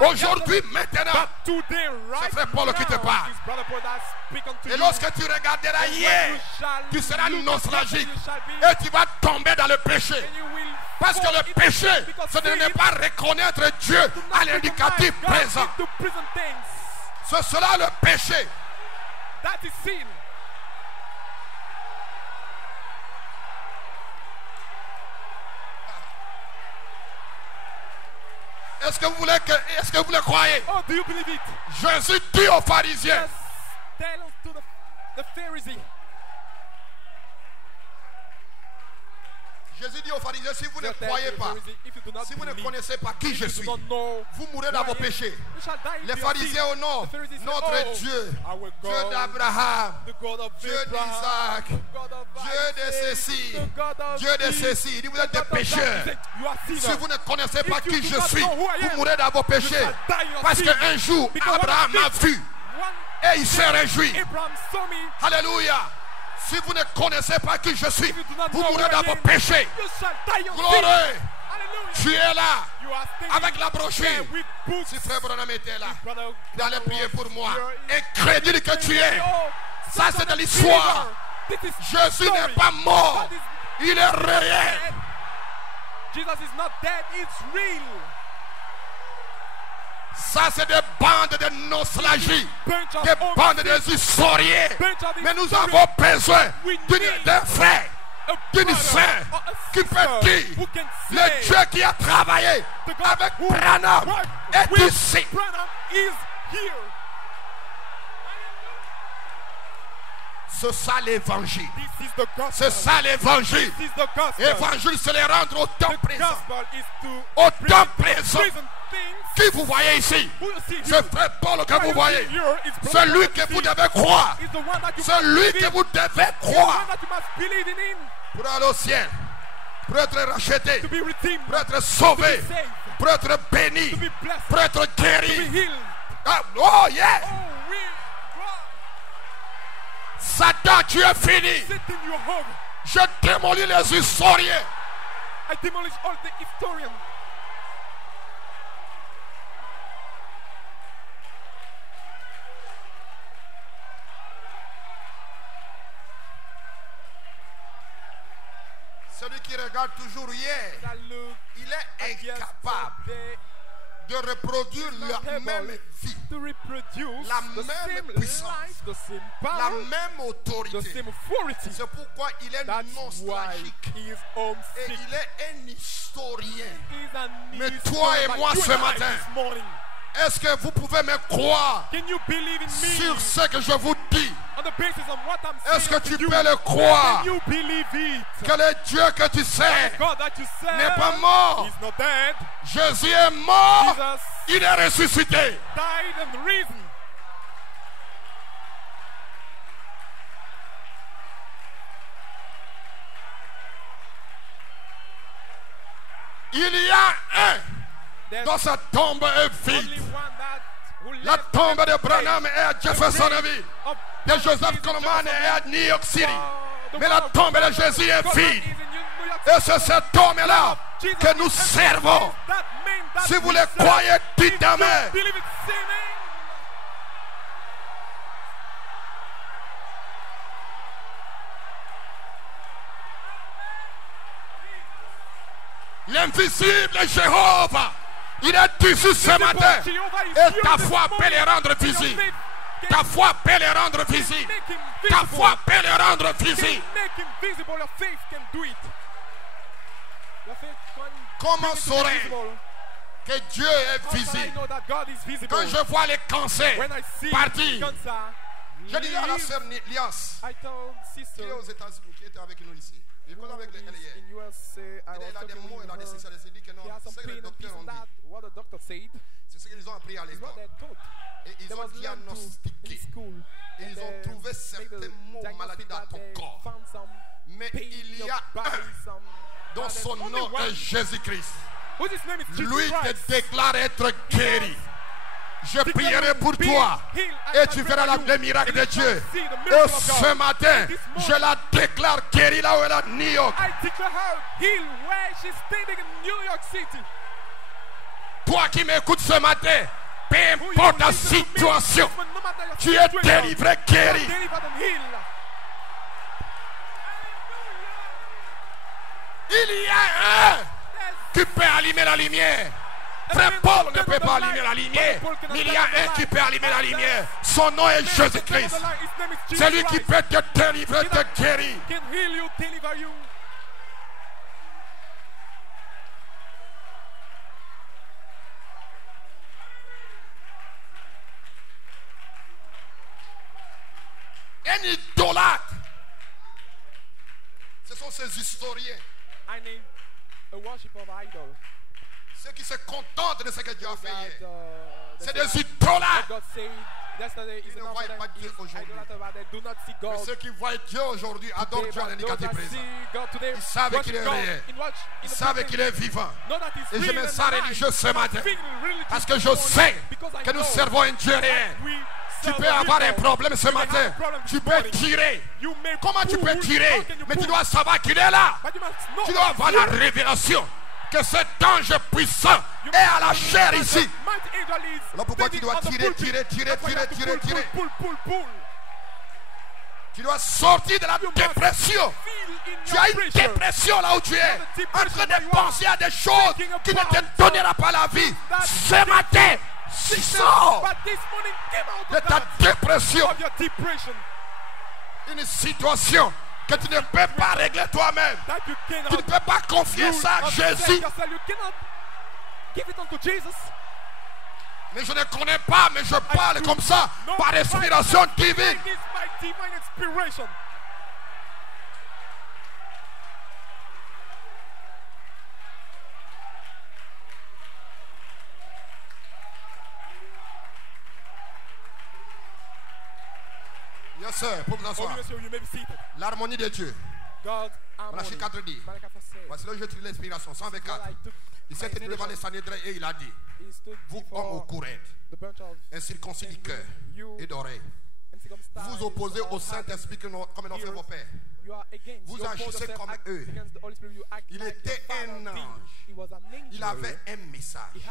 aujourd'hui, maintenant. C'est frère Paul qui te parle. Et lorsque tu regarderas hier, tu seras nostalgique et tu vas tomber dans le péché. Parce que le péché, c'est de ne pas reconnaître Dieu à l'indicatif présent. C'est cela le péché. Est-ce que vous le croyez? Oh, do you believe it? Jésus dit aux pharisiens. Tell us to the Pharisee. Jésus dit aux pharisiens, si vous ne croyez pas, si vous ne connaissez pas qui je suis, vous mourrez dans vos péchés. Les pharisiens au nom, notre Dieu, Dieu d'Abraham, Dieu d'Isaac, Dieu de ceci, Dieu de ceci. Il dit, vous êtes des pécheurs. Si vous ne connaissez pas qui je suis, vous mourrez dans vos péchés. Parce qu'un jour, Abraham m'a vu et il s'est réjoui. Alléluia. Si vous ne connaissez pas qui je suis, vous mourrez dans vos péchés. Gloire. Tu es là avec la brochure. Si frère Branham était là, il allait prier pour moi. Incrédule que tu es. Ça c'est de l'histoire. Jésus n'est pas mort. Il est réel. Jesus is not dead, it's real. Ça c'est des bandes de nostalgie, des bandes de historiens. Mais nous avons besoin d'un frère, d'une sœur qui peut dire le Dieu qui a travaillé avec Branham est ici. C'est ça l'évangile. C'est ça l'évangile. L'évangile c'est les rendre au temps présent. Au temps présent. Qui vous voyez ici? Ce frère Paul que vous voyez. Celui que vous devez croire. Celui que vous devez croire. Pour aller au ciel. Pour être racheté. Pour être sauvé. Pour être béni. Pour être guéri. Oh yeah! Satan, tu es fini. Je démolis les historiens. I demolish all the historians. Celui qui regarde toujours hier, il est incapable de reproduire la même vie, la même puissance, la même autorité. C'est pourquoi il est nostalgique et il est un historien. Mais toi et moi ce matin, est-ce que vous pouvez me croire sur ce que je vous dis? Est-ce que tu peux le croire? Que le Dieu que tu sais n'est pas mort. Jésus est mort. Il est ressuscité. Il y a un dont cette tombe est vide. La tombe de Branham est à Jeffersonville, de Joseph Coleman est à New York City. Mais la tombe de Jésus est vide. Et c'est cette tombe-là que nous servons. Si vous le croyez, dites amen. L'invisible Jéhovah, il est ici ce matin. Et ta foi peut le rendre visible. Ta foi peut le rendre visible. Ta foi peut le rendre visible. Comment saurais-je que Dieu est visible? Quand je vois les cancers partir, je dis à la sœur Lias, qui est aux États-Unis, qui était avec nous ici. Il est avec elle hier. Elle a des mots, elle a des décisions. Elle dit que non, c'est ce que les docteurs ont dit. C'est ce qu'ils ont appris à l'école. Et ils ont diagnostiqué. Et ils ont trouvé certains mots maladies dans ton corps. Mais il y a un dont son nom est Jésus-Christ. Lui te déclare être guéri. Je prierai pour toi et tu verras le miracle de Dieu. Et ce matin, je la déclare guérie là où elle est à New York. Toi qui m'écoutes ce matin, peu importe ta situation, tu es délivré, guéri. Il y a un qui peut allumer la lumière. Frère Paul ne peut pas allumer la lumière, mais il y a un qui peut allumer la lumière. Son nom est Jésus-Christ. C'est lui qui peut te délivrer, te guérir. Un idolâtre, ce sont ces historiens. Ceux qui se contentent de ce que Dieu a fait hier. C'est des idolâtres. Ils ne voient pas Dieu aujourd'hui. Mais ceux qui voient Dieu aujourd'hui adorent Dieu en indicatif présent. Ils savent qu'il est réel. Ils savent qu'il est vivant. Et je me sens religieux ce matin. Parce que je sais que nous servons un Dieu réel. Tu peux avoir un problème ce matin. Tu peux tirer. Comment tu peux tirer? Mais tu dois savoir qu'il est là. Tu dois avoir la révélation que cet ange puissant est à la chair ici. Alors pourquoi tu dois tirer? Tu dois sortir de la dépression. Tu as une dépression là où tu es, en train de penser à des choses qui ne te donneront pas la vie. Ce matin, sors de ta dépression. Une situation que tu ne peux pas régler toi-même. Tu ne peux pas confier ça à Jésus. Mais je ne connais pas, mais je parle comme ça par inspiration divine. Yes, sir. Pour vous asseoir. L'harmonie de Dieu. Malachie 4 dit. Voici le jeu de l'inspiration. 124. Il s'est tenu devant les Sanhédrins et il a dit: vous, hommes au courant, incirconcis du cœur et d'oreille, vous opposez au Saint-Esprit comme l'ont fait vos pères. Vous agissez comme eux. Il était un ange. Il avait un message.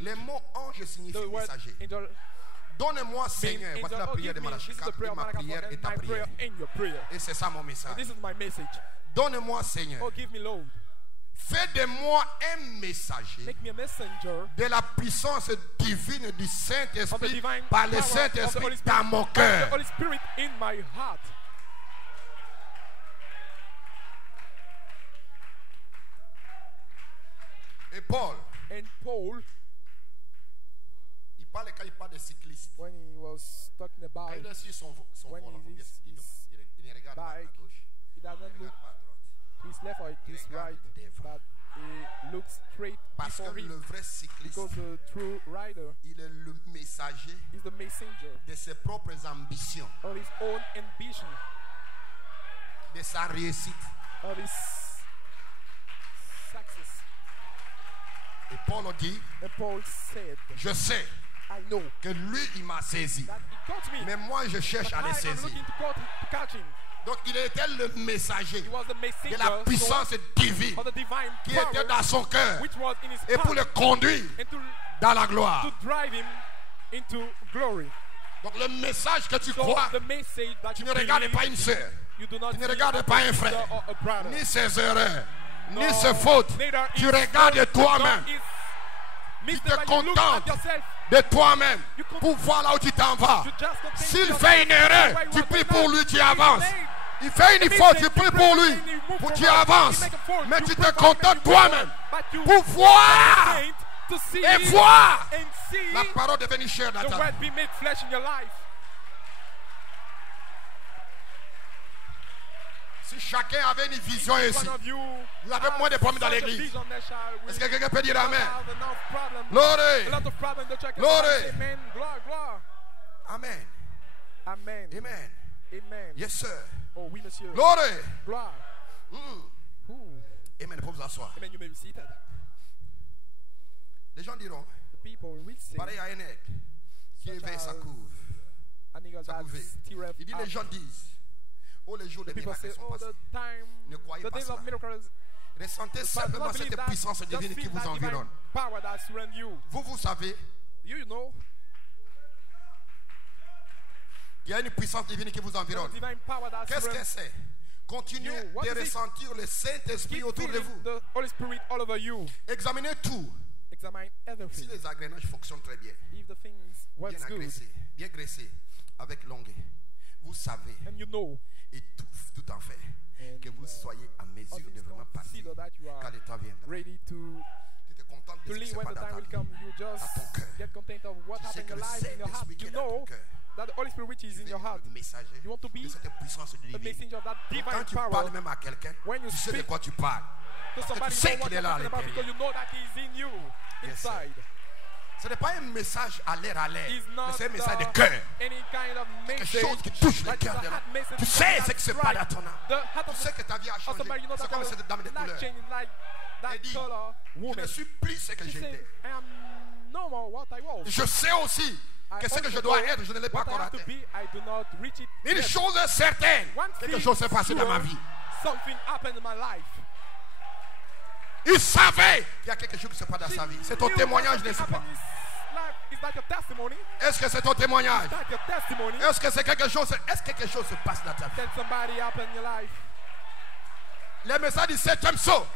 Les mots ange signifient messager. Donne-moi, Seigneur, voici la prière de Malachie 4, ma prière et ta prière. Et c'est ça mon message. Donne-moi, Seigneur. Fais de moi un messager de la puissance divine du Saint-Esprit par le Saint-Esprit dans mon cœur. Et Paul, il parle quand il parle de cycliste. Quand il est sur son volant, il ne regarde pas à gauche, il ne regarde pas à droite. His left or his right, but he looks straight parce que le vrai cycliste, because the true rider, il est le messager is the messenger de ses propres ambitions, of his own ambition, de sa réussite, of his success. Et Paul dit, je sais que lui, il m'a saisi. Mais moi, je cherche à les saisir. Donc, il était le messager de la puissance divine qui était dans son cœur et pour le conduire dans la gloire. Donc, le message que tu crois, tu ne regardes pas une sœur, tu ne regardes pas un frère, ni ses erreurs, ni ses fautes. Tu regardes toi-même. Tu te contentes de toi-même pour voir là où tu t'en vas. S'il fait une erreur, tu pries pour lui, tu avances. Il fait une faute, tu pries pour lui, pour tu avances. Mais tu te contentes toi-même pour voir et voir la parole devenir chair dans ta vie. Si chacun avait une vision ici, vous avez moins de problèmes dans l'église. Est-ce que quelqu'un peut dire amen? Glory. Glory. Amen. Amen. Amen. Amen. Yes, sir. Oh oui, monsieur. Glory. Gloire. Amen. Vous vous asseoir. Amen. You may be seated. Les gens diront, pareil à un aigle qui éveille sa couve. Il dit, les gens disent, oh, les jours de miracles sont passés. Ne croyez pas cela. Ressentez simplement cette puissance divine qui vous environne. Vous savez qu'il y a une puissance divine qui vous environne. Qu'est-ce que c'est? Continuez de ressentir le Saint-Esprit autour de vous. Examinez tout. Si les agrénages fonctionnent très bien, bien agressés, bien graissés, avec longueur, vous savez et tout en fait que vous soyez à mesure de vraiment partir quand le temps viendra. Tu te contentes de ce qui se passe dans ta vie, à ton cœur. Tu sais que le Saint-Esprit qui est dans ton cœur, that the Holy Spirit which is in your heart. You want to be a messenger of that divine quand tu power. parles même à quelqu'un, tu sais de quoi tu parles. To Tu sais qu'il est là à l'intérieur. because you know that he is in you, inside. Ce n'est pas un message à l'air, mais c'est un message de Not cœur. any kind of Quelque message, chose qui touche le but cœur it's de a l'homme. heart message Tu that sais has ce qui se passe strike dans ton âme. the heart Tu of sais que ta vie a changé. somebody, you know C'est that comme cette dame de life couleur. changing like that Elle dit, color je woman. ne suis plus ce que She said, j'étais. I am no more what I was. Je sais aussi que ce que je dois être, je ne l'ai pas What I encore have to atteint. be, I do not reach it Une yet. chose est certaine, One quelque thing chose s'est passé dans ma sure, vie. something happened in my life. Il savait qu'il y a quelque chose qui se passe dans sa vie. C'est ton témoignage, n'est-ce pas? Is that your testimony? Est-ce que c'est ton témoignage? Is that your testimony? Est-ce que c'est quelque chose? Est-ce que quelque chose se passe dans ta vie? Can somebody happen in your life? Le message du septième saut.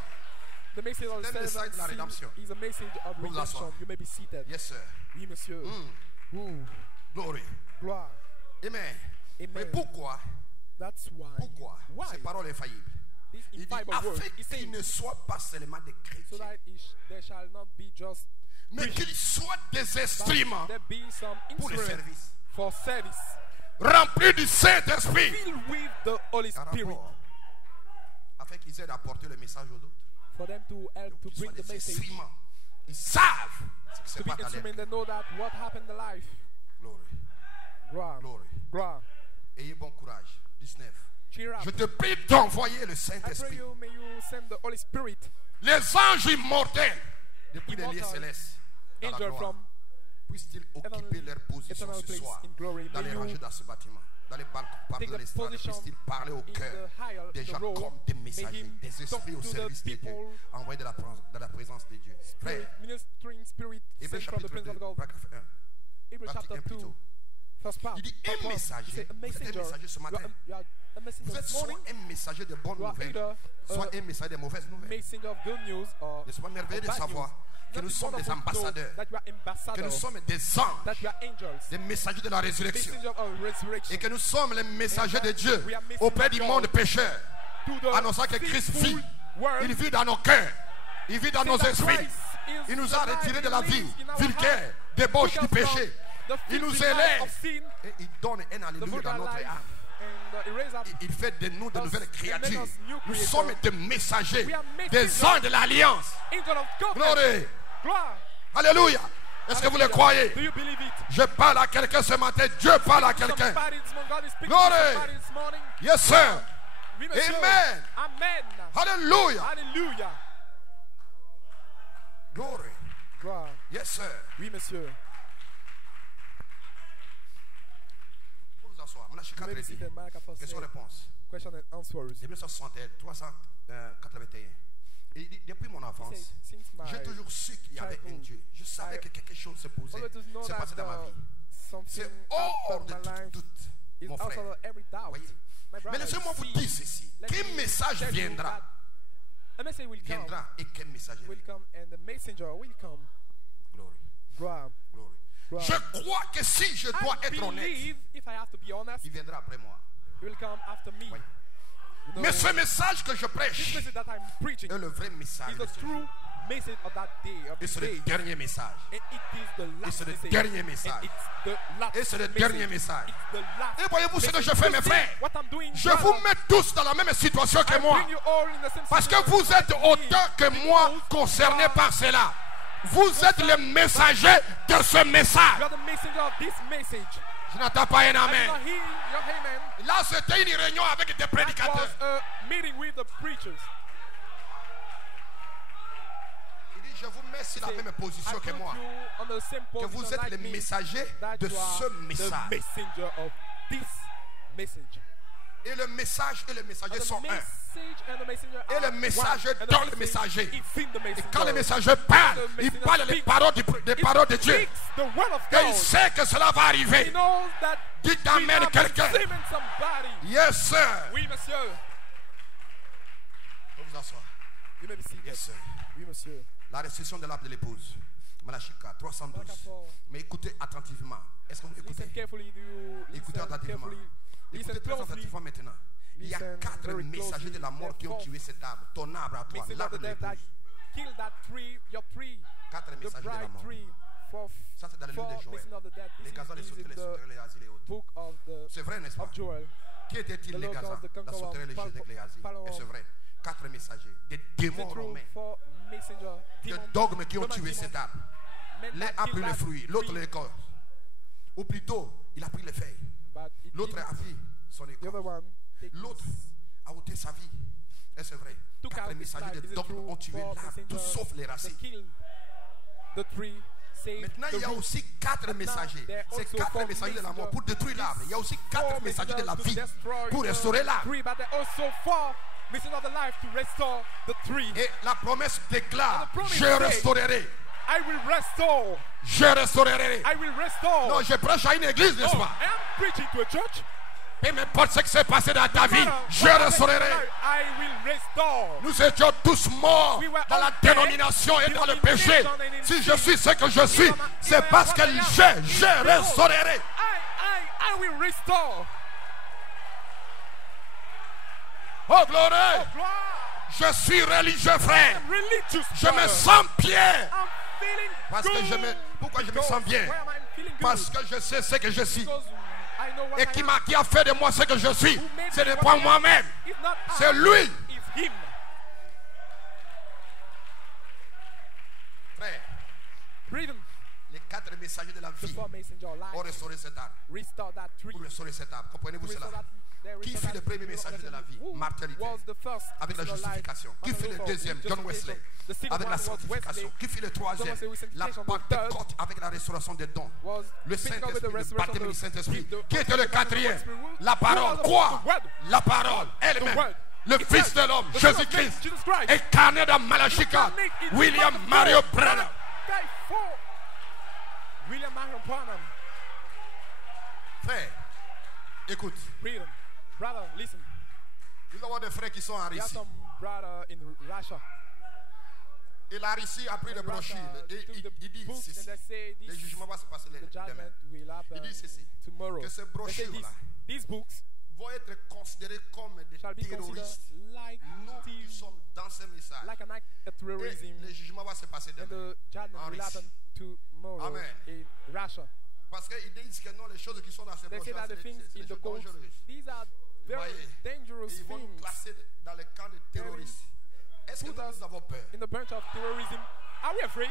The message of C'est the le message de la seventh rédemption. seal is a message of Vous vous asseoir. redemption. You may be seated. Yes, sir. Oui, monsieur. Glory. Gloire. Amen. Amen. Mais pourquoi? That's why. Pourquoi? Why? Ces paroles infaillibles. This Il dit, infallible word. afin He qu'il says, ne soit pas seulement des so chrétiens, that there shall not be just mais qu'ils soient des but instruments there be some pour le instrument service, for service, remplis du Saint-Esprit, filled with the Holy par Spirit, rapport, afin qu'ils aident à porter le message aux autres. for them to help Donc, to qu'ils bring soient the des message, instruments. Ils savent ce qui se to be passe dans leur instrument vie. that know that what happened in the life. Glory. Gloire. Glory. Gloire. Ayez bon courage. 19. Cheer up. Je te prie d'envoyer le I pray Saint-Esprit. you, may you send the Holy Spirit, Les anges immortels, depuis les lieux Immortal célestes, dans la angel gloire, from puissent-ils occuper heavenly, leur position eternal ce place soir, in glory. dans May les you rangées dans ce bâtiment, dans les balcons, partout take dans the les estrades, position puissent-ils parler au in cœur the higher, des the gens row. comme des May messagers, him des talk esprits au to the service de Dieu, people, envoyés dans la présence de Dieu. Spirit, Frère, ministering spirit Hébreux sent from the chapitre 2, presence of God. paragraphe 1. Hebrews Partie chapter 1 2, plutôt. first part. Il dit part un one. messager, He said, a vous êtes un messenger. messager ce matin. You are a messenger Vous êtes this soit morning, un messager de bonnes you are nouvelles, either soit a un messager de mauvaises nouvelles. messenger of good news or N'est-ce pas merveilleux de bad savoir news. que nous It's sommes des wonderful to know ambassadeurs, that you are que nous ambassadors, sommes des anges, that you are angels, des messagers de la résurrection, messengers of resurrection, et que nous sommes les messagers de Dieu we are messengers auprès of du God monde pécheur, to the annonçant que Christ sinful vit. world. Il vit dans nos cœurs, il vit dans nos Say that esprits. Christ is Il nous a alive, retirés de he la vie lives in our vulgaire, heart, débauche took du us from péché. the Il nous filthy life élève of sin, et il donne un the alléluia vulgar dans notre life, âme. and he raised up Il fait de nous de us nouvelles and créatures. made us new Nous creatures. sommes des messagers, We are des messengers. anges de l'alliance. angel of God. Glory. Gloire. Alléluia. Est-ce que vous le croyez? Do you believe it? Je parle à quelqu'un ce matin. Dieu parle à quelqu'un. Somebody this morning, God is speaking Glory. to somebody this morning. Yes, sir. We may show. Amen. Amen. Hallelujah. Hallelujah. Glory. Yes, sir. Oui, monsieur. Pour vous asseoir. Question réponse. Question and answers. 1961, 381. Et il dit, depuis mon enfance, j'ai toujours su qu'il y avait un Dieu. Je savais que quelque chose se posait, se passait dans ma vie. C'est hors de tout doute, mon frère. Voyez? Mais laissez-moi vous dire ceci. Quel message viendra? Viendra et quel message viendra? Glory. Je crois que si je dois être honnête, il viendra après moi. Voyez? Mais ce message que je prêche est le vrai message de ce jour. Et c'est le dernier message. Et c'est le dernier message. Et c'est le dernier message. Et voyez-vous ce que je fais, mes frères? Je vous mets tous dans la même situation que moi. Parce que vous êtes autant que moi concernés par cela. Vous êtes les messagers de ce message. Je n'entends pas un amen. Là, c'était une réunion avec des prédicateurs. Il dit, je vous mets sur la même position que moi. Que vous êtes les messagers de ce message. Et le message et le messager sont un. Et le messager dans le messager. Et quand le messager parle, il parle les paroles de Dieu. Et il sait que cela va arriver. Dites amen quelqu'un. Yes, sir. Oui, monsieur. Vous vous asseoir. Yes, sir. Oui, monsieur. La restriction de l'arbre de l'épouse. Malachika 312. Mais écoutez attentivement. Est-ce que vous écoutez? Écoutez attentivement. Écoutez très attentivement maintenant. Il y a 4 messagers de la mort qui ont tué cet arbre. Ton arbre à toi, l'arbre de l'épouse. 4 messagers de la mort. Ça c'est dans le livre de Joël. Les gazans, les sauterelles, les asiles et autres. C'est vrai, n'est-ce pas? Qui était-il les gazans, la sauterelle, les asiles? Et c'est vrai. 4 messagers. Des démons romains. Des dogmes qui ont tué cet arbre. L'un a pris les fruits, l'autre l'écorce. Ou plutôt, il a pris les feuilles. L'autre a pris son écorce. L'autre a ôté sa vie. Et c'est vrai. 4 messagers de dogmes ont tué l'arbre, tout sauf les racines. Maintenant, il y a aussi 4 messagers. C'est 4 messagers de la mort pour détruire l'arbre. Il y a aussi 4 messagers de la vie pour restaurer l'arbre. Et la promesse déclare: je restaurerai. Je restaurerai. Non, je prêche à une église, n'est-ce pas? Et n'importe ce qui s'est passé dans ta vie, je restaurerai. Nous étions tous morts dans la dénomination et dans le péché. Si je suis ce que je suis, c'est parce que je restaurerai. Oh gloire! Je suis religieux, frère. Je me sens bien. Parce que pourquoi je me sens bien? Parce que je sais ce que je suis. Et qui a fait de moi ce que je suis. Ce n'est pas moi-même. C'est lui. Frère, les 4 messagers de la vie ont restauré cet arbre. Pour restaurer cet arbre. Comprenez-vous cela? Qui fut le premier messager de la vie? Martin Luther, avec la justification. Qui fut le deuxième? John Wesley, avec la sanctification. Qui fut le troisième? La Pentecôte, avec la restauration des dons. Le Saint-Esprit, le baptême du Saint-Esprit. Qui était le quatrième? La parole. Quoi? La parole elle-même. Le Fils de l'homme, Jésus-Christ, incarné dans Malachika, William Mario Branham. Frère, écoute. Brother, listen. Nous avons des frères qui sont en Russie. Et la Russie a pris le brochure. Il dit ceci. Le jugement va se passer demain. Il dit ceci. Que ces brochures-là vont être considérés comme des terroristes. Nous qui sommes dans ce message. Et le jugement va se passer demain. En Russie. Amen. Parce qu'ils disent que non, les choses qui sont dans ces brochures, c'est des choses dangereuses. Very dangerous ils vont nous classer dans le camp de terroristes. Est-ce que nous avons peur? In the bunch of terrorism. Are we afraid?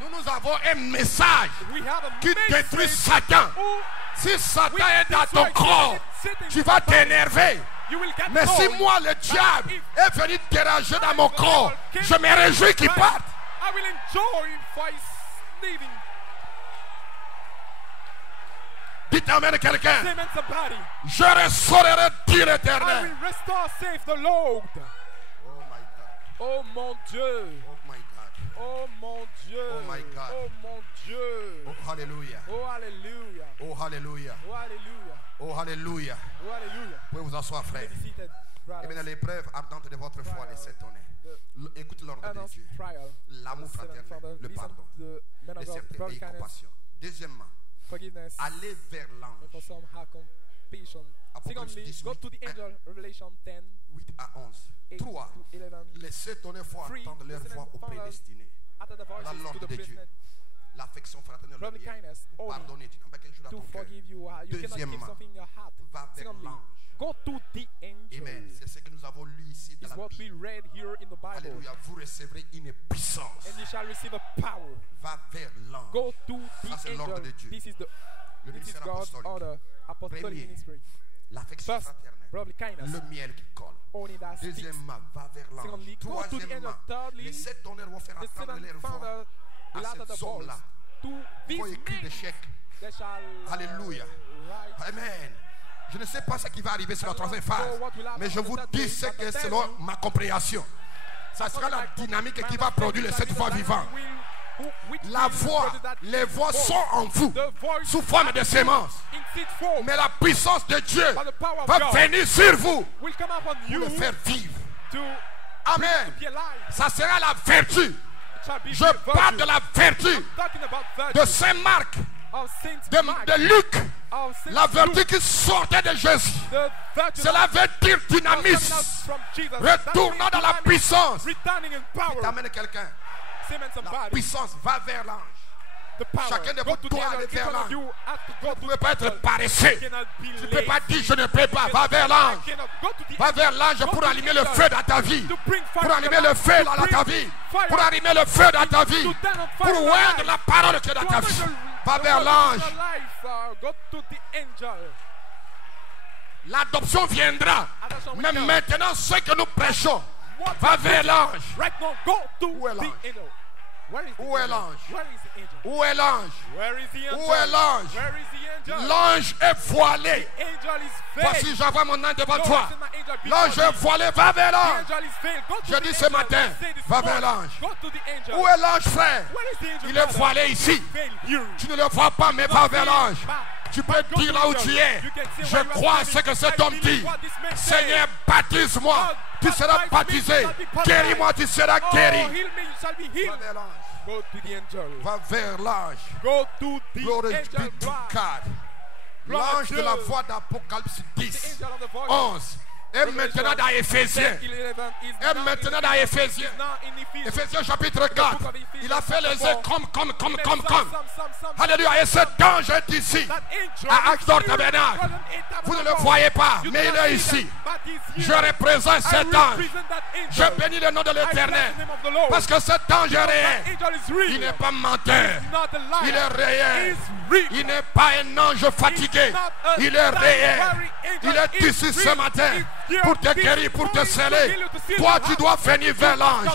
Nous avons un message qui détruit Satan. Si Satan est dans ton corps, tu vas t'énerver. Mais si moi, le diable, est venu déranger dans mon corps, je me réjouis qu'il parte. I will enjoy for his living. Dites amen quelqu'un. Amen somebody. Je restaurerai, dit I l'Éternel. will restore, save the Lord. Oh my God. Oh mon Dieu. Oh my God. Oh mon Dieu. Oh my God. Oh mon Dieu. Oh hallelujah. Oh alléluia. Oh hallelujah. Oh alléluia. Oh hallelujah. Oh alléluia. Vous pouvez vous asseoir, frère. Be seated, Et brothers. maintenant, l'épreuve ardente de votre foi les s'étonner. Écoute l'ordre de Earnest Dieu. trial. L'amour fraternel, le pardon, les certitudes et compassion. Deuxièmement, Forgiveness. aller vers And for l'ange. some have compassion. Apocalypse Secondly, 10, go to the angel. Revelation 10. 8 à 11. 8 3. to 11. Laissez ton foi Three, attendre leur listen voix and au follow prédestiné. After the Voilà voices to l'ordre the de Dieu. prisoner L'affection fraternelle, le Brother lien. kindness, Vous only pardonnez, tu n'as pas quelque chose à to ton cœur. forgive you. You cannot keep Deuxièmement, something in your heart. va vers Secondly, l'ange. go to the angel. Amen. C'est ce que nous avons lu ici dans Is la what we Bible. read here in the Bible. Alléluia. Vous recevrez une puissance. And you shall receive a power. Va vers l'ange. Go to Ça, c'est the l'ordre angel. de Dieu. This is Le God's ministère order. Apostolic Premier, ministry. l'affection First, fraternelle. brotherly kindness. Le miel qui colle. Only that sticks. Deuxièmement, va vers l'ange. Secondly, go to the Troisièmement, angel. Thirdly, les 7 tonnerres vont faire The entendre seven leur voix founder will à utter the ces voice hommes-là. to Il faut these écrire des men. chèques. They shall Alléluia. write. Amen. Je ne sais pas ce qui va arriver sur la troisième phase, mais je vous dis ce que selon ma compréhension, ça sera la dynamique qui va produire les 7 fois vivants. La voix, les voix sont en vous, sous forme de sémence. Mais la puissance de Dieu va venir sur vous pour le faire vivre. Amen. Ça sera la vertu. Je parle de la vertu de Saint Marc, de Luc, la vertu qui sortait de Jésus. Cela veut dire dynamisme, retournant dans la puissance. T'amènes quelqu'un. La puissance va vers l'ange. Chacun de vous doit aller vers l'ange. Vous ne pouvez pas être paresseux. Tu ne peux pas dire je ne peux pas. Va vers l'ange. Va vers l'ange pour allumer le feu dans ta vie. Pour allumer le feu dans ta vie. Pour allumer le feu dans ta vie. Pour oindre la parole qui est dans ta vie. Va vers l'ange. L'adoption viendra. Mais maintenant, ce que nous prêchons, va vers l'ange. Où est l'ange? Où est l'ange? Où est l'ange? Où est l'ange? L'ange est voilé. Voici, j'envoie mon ange devant toi. L'ange est voilé, va vers l'ange. Je dis ce matin, va vers l'ange. Où est l'ange, frère? Il est voilé ici. Tu ne le vois pas, mais va vers l'ange. Tu peux dire là où tu es. Je crois à ce que cet homme dit. Seigneur, baptise-moi. Tu seras baptisé. Guéris-moi, tu seras guéri. Va vers l'ange. Go to the angel. Va vers l'ange. Go to the Glory angel. be to God. L'ange de la voix d'Apocalypse 10, 11. Et maintenant dans Éphésiens. Et maintenant dans Éphésiens. Éphésiens chapitre 4. Il a fait les yeux comme. Alléluia. Et cet ange est ici. À Axdor Tabernacle. Vous ne le voyez pas, mais il est ici. Je représente cet ange. Je bénis le nom de l'Éternel. Parce que cet ange est réel. Il n'est pas menteur. Il est réel. Il n'est pas un ange fatigué. Il est réel. Il est ici ce matin pour te guérir, pour te sceller. Toi, tu dois venir vers l'ange.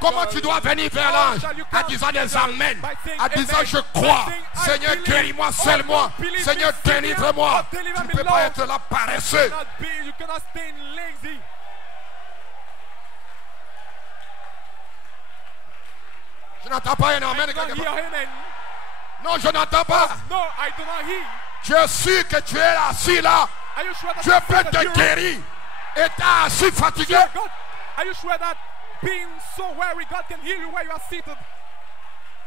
Comment tu dois venir vers l'ange? En disant des amens. En disant je crois. Seigneur, guéris-moi, scelle-moi. Seigneur, délivre-moi. Tu ne peux pas être là paresseux. Je n'entends pas un amen. Non, je n'entends pas. Tu es sûr que tu es assis là. Dieu peut te guérir. Et t'as assis fatigué. Are you sure that being so weary, God can heal you where you are seated?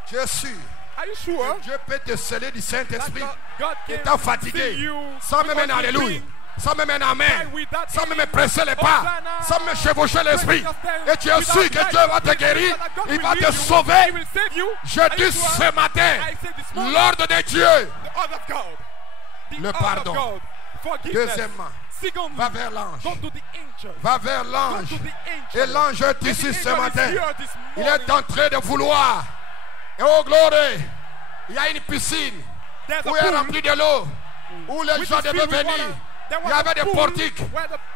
Tu es sûr. Are you sure? Dieu peut te sceller du Saint-Esprit. God Et t'as fatigué. Sans même un alléluia. Sans même un amen. Sans même presser les pas. Sans même chevaucher l'esprit. Et tu es sûr que Dieu va te guérir. Il va te sauver. Je dis ce matin, l'ordre de Dieu. Le pardon. Deuxièmement, va vers l'ange. Va vers l'ange. Et l'ange est ici ce matin. Il est en train de vouloir. Et oh gloire, il y a une piscine où il est rempli de l'eau. Où les gens devaient venir Il y avait des portiques.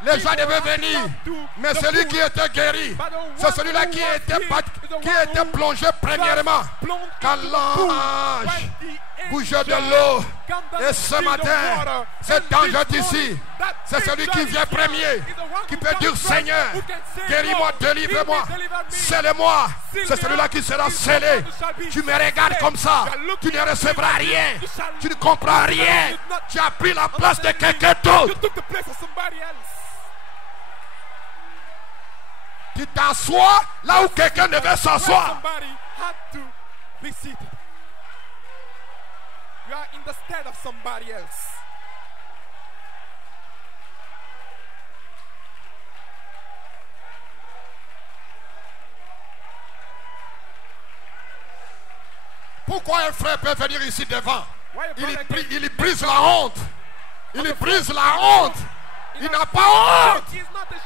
Les gens devaient venir. Mais celui qui était guéri, c'est celui-là qui était plongé premièrement. Quand l'ange bougeait de l'eau. Et ce matin, cet ange ici, c'est celui qui vient premier, qui peut dire Seigneur, guéris-moi, délivre-moi, scelle-moi. C'est celui-là qui sera scellé. Tu me regardes comme ça, tu ne recevras rien, tu ne comprends rien. Tu as pris la place de quelqu'un d'autre. Tu t'assois là où quelqu'un devait s'asseoir. You are in the stead of somebody else. Pourquoi un frère peut venir ici devant? Il brise la honte. Il brise la honte. Il n'a pas honte.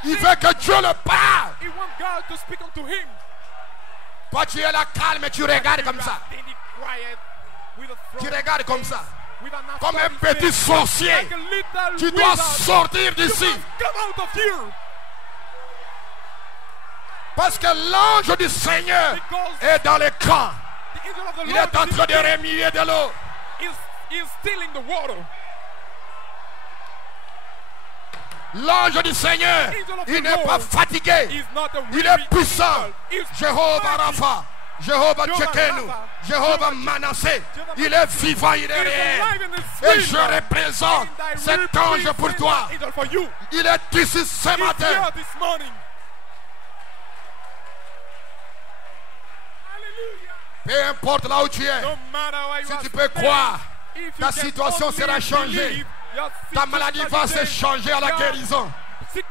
Il veut que Dieu le parle. Toi tu es là calme et tu regardes comme ça. Tu regardes comme ça. Comme un petit sorcier. Tu dois sortir d'ici. Parce que l'ange du Seigneur est dans les camps. Il est en train de remuer de l'eau. L'ange du Seigneur, il n'est pas fatigué. Il est puissant. Jéhovah Rapha, Jéhovah Tchekenu, Jéhovah Manassé. Il est vivant, il est réel. Et je représente cet ange pour toi. Il est ici ce matin. Peu importe là où tu es, si tu peux croire, ta situation sera changée. Ta maladie va se changer à la guérison.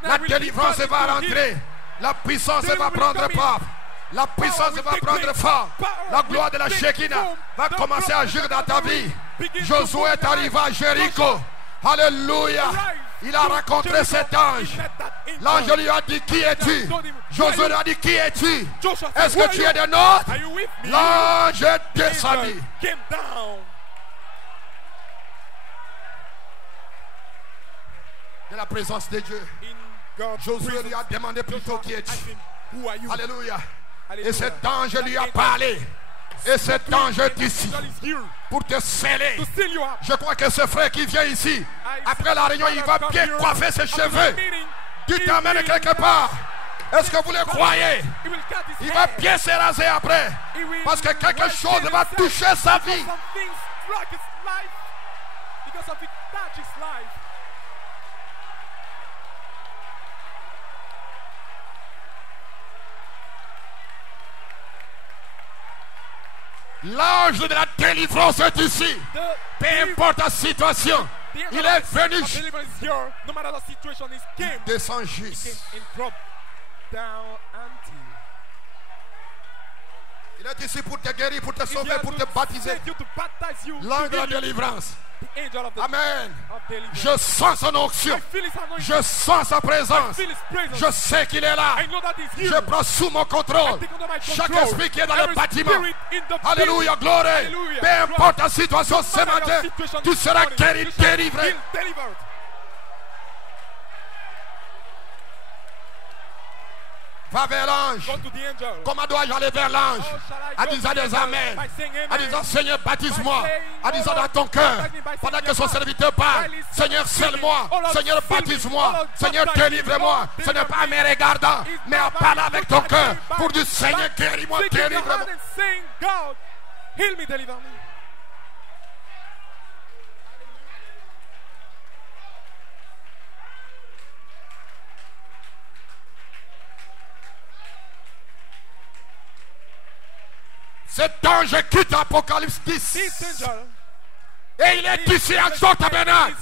La délivrance va rentrer. La puissance va prendre part. La puissance va prendre forme. La gloire de la Shekinah va commencer à agir dans ta vie. Josué est arrivé à Jéricho. Alléluia. Il a rencontré cet ange. L'ange lui a dit, qui es-tu? Josué lui a dit, qui es-tu? Est-ce que tu es de nôtre? L'ange est descendu. De la présence de Dieu. Josué lui a demandé plutôt, qui es-tu? Alléluia. Et cet ange lui a parlé. Et cet ange est ici pour te sceller. Je crois que ce frère qui vient ici, après la réunion, il va bien coiffer ses cheveux. Tu t'emmènes quelque part. Est-ce que vous le croyez? Il va bien se raser après. Parce que quelque chose va toucher sa vie. L'ange de la délivrance est ici. Peu importe la situation, il est venu. Il descend juste. Il est ici pour te guérir, pour te sauver, pour te baptiser. L'ange de la délivrance. Amen. Je sens son onction. Je sens sa présence. Je sais qu'il est là. Je prends sous mon contrôle chaque esprit qui est dans le bâtiment. Alléluia, gloire. Peu importe la situation ce matin, tu seras guéri, délivré. Va vers l'ange. Comment dois-je aller vers l'ange? En disant des amens. En disant Seigneur baptise-moi. En disant dans ton cœur. Pendant que son serviteur parle. Seigneur scelle-moi. Seigneur baptise-moi. Seigneur délivre-moi. Ce n'est pas en me regardant. Mais en parlant avec ton cœur. Pour dire Seigneur guéris-moi, délivre-moi. Heal me, deliver me. Cet ange quitte Apocalypse 10. Et il est ici à son tabernacle.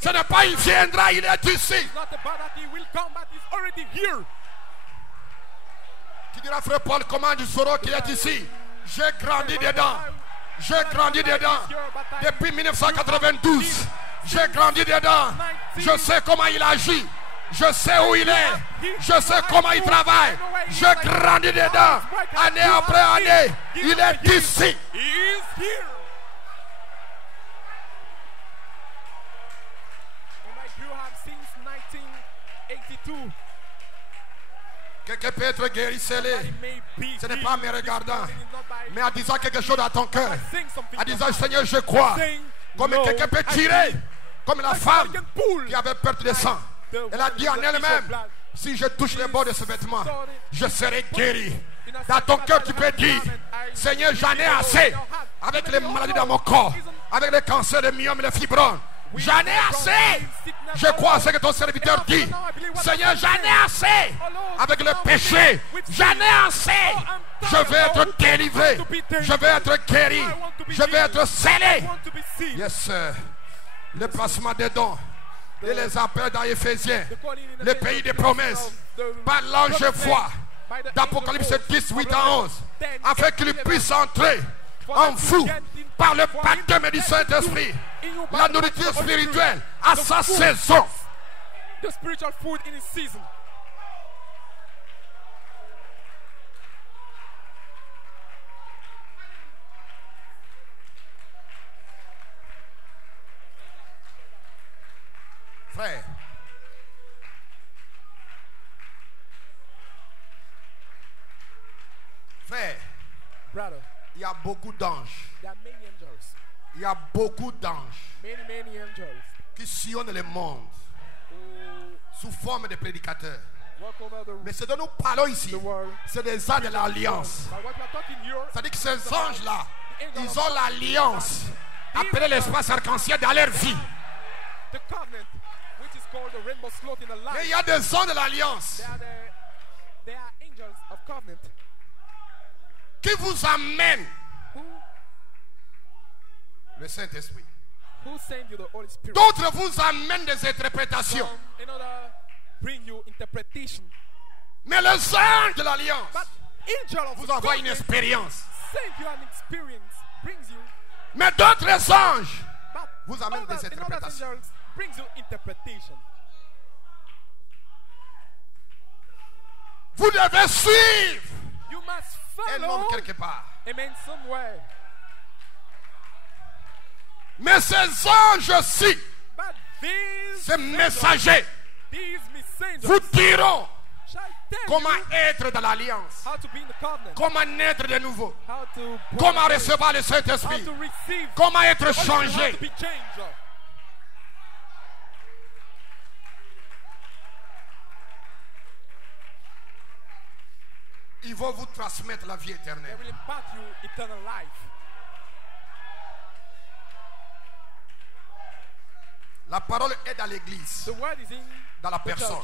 Ce n'est pas il viendra, il est ici. Tu diras frère Paul, comment tu sauras qu'il est ici? J'ai grandi dedans. J'ai grandi dedans. Depuis 1992. J'ai grandi dedans. Je sais comment il agit. Je sais où il est. Je sais comment il travaille. Je grandis dedans. Année après année. Il est ici. Quelqu'un peut être guéri, scellé. Ce n'est pas en me regardant, mais en disant quelque chose à ton cœur. En disant, Seigneur, je crois. Comme quelqu'un peut tirer, comme la femme qui avait perte de sang. Elle a dit en elle-même, si je touche les bords de ce vêtement, je serai guéri. Dans ton cœur, tu peux dire, Seigneur, j'en ai assez. Avec les maladies dans mon corps, avec les cancers, les myomes, les fibromes. J'en ai assez. Je crois à ce que ton serviteur dit. Seigneur, j'en ai assez. Avec le péché, j'en ai assez. Je vais être délivré. Je vais être guéri. Je vais être scellé. Yes, sir. Le placement des dons et les appels dans Éphésiens, le pays des promesses, par l'ange foi d'Apocalypse 10, 8 à 11, afin qu'il puisse entrer en vous par le baptême du Saint-Esprit, la nourriture spirituelle à sa saison. The spiritual food in its season. Frère, brother, il y a beaucoup d'anges. Il y a beaucoup d'anges qui sillonnent le monde sous forme de prédicateurs. Mais ce dont nous parlons ici, c'est des anges de l'alliance. C'est-à-dire que ces anges-là, ils ont l'alliance appelée l'espace arc-en-ciel dans leur vie. Mais il y a des anges de l'alliance qui vous amènent le Saint-Esprit. D'autres vous amènent des interprétations. Mais les anges de l'alliance vous envoient une expérience. Mais d'autres anges vous amènent des interprétations. Vous devez suivre un homme quelque part. Mais ces anges-ci, ces messagers, vous diront comment être dans l'alliance, comment naître de nouveau, comment recevoir le Saint-Esprit, comment être changé. Ils vont vous transmettre la vie éternelle. La parole est dans l'église, dans la personne.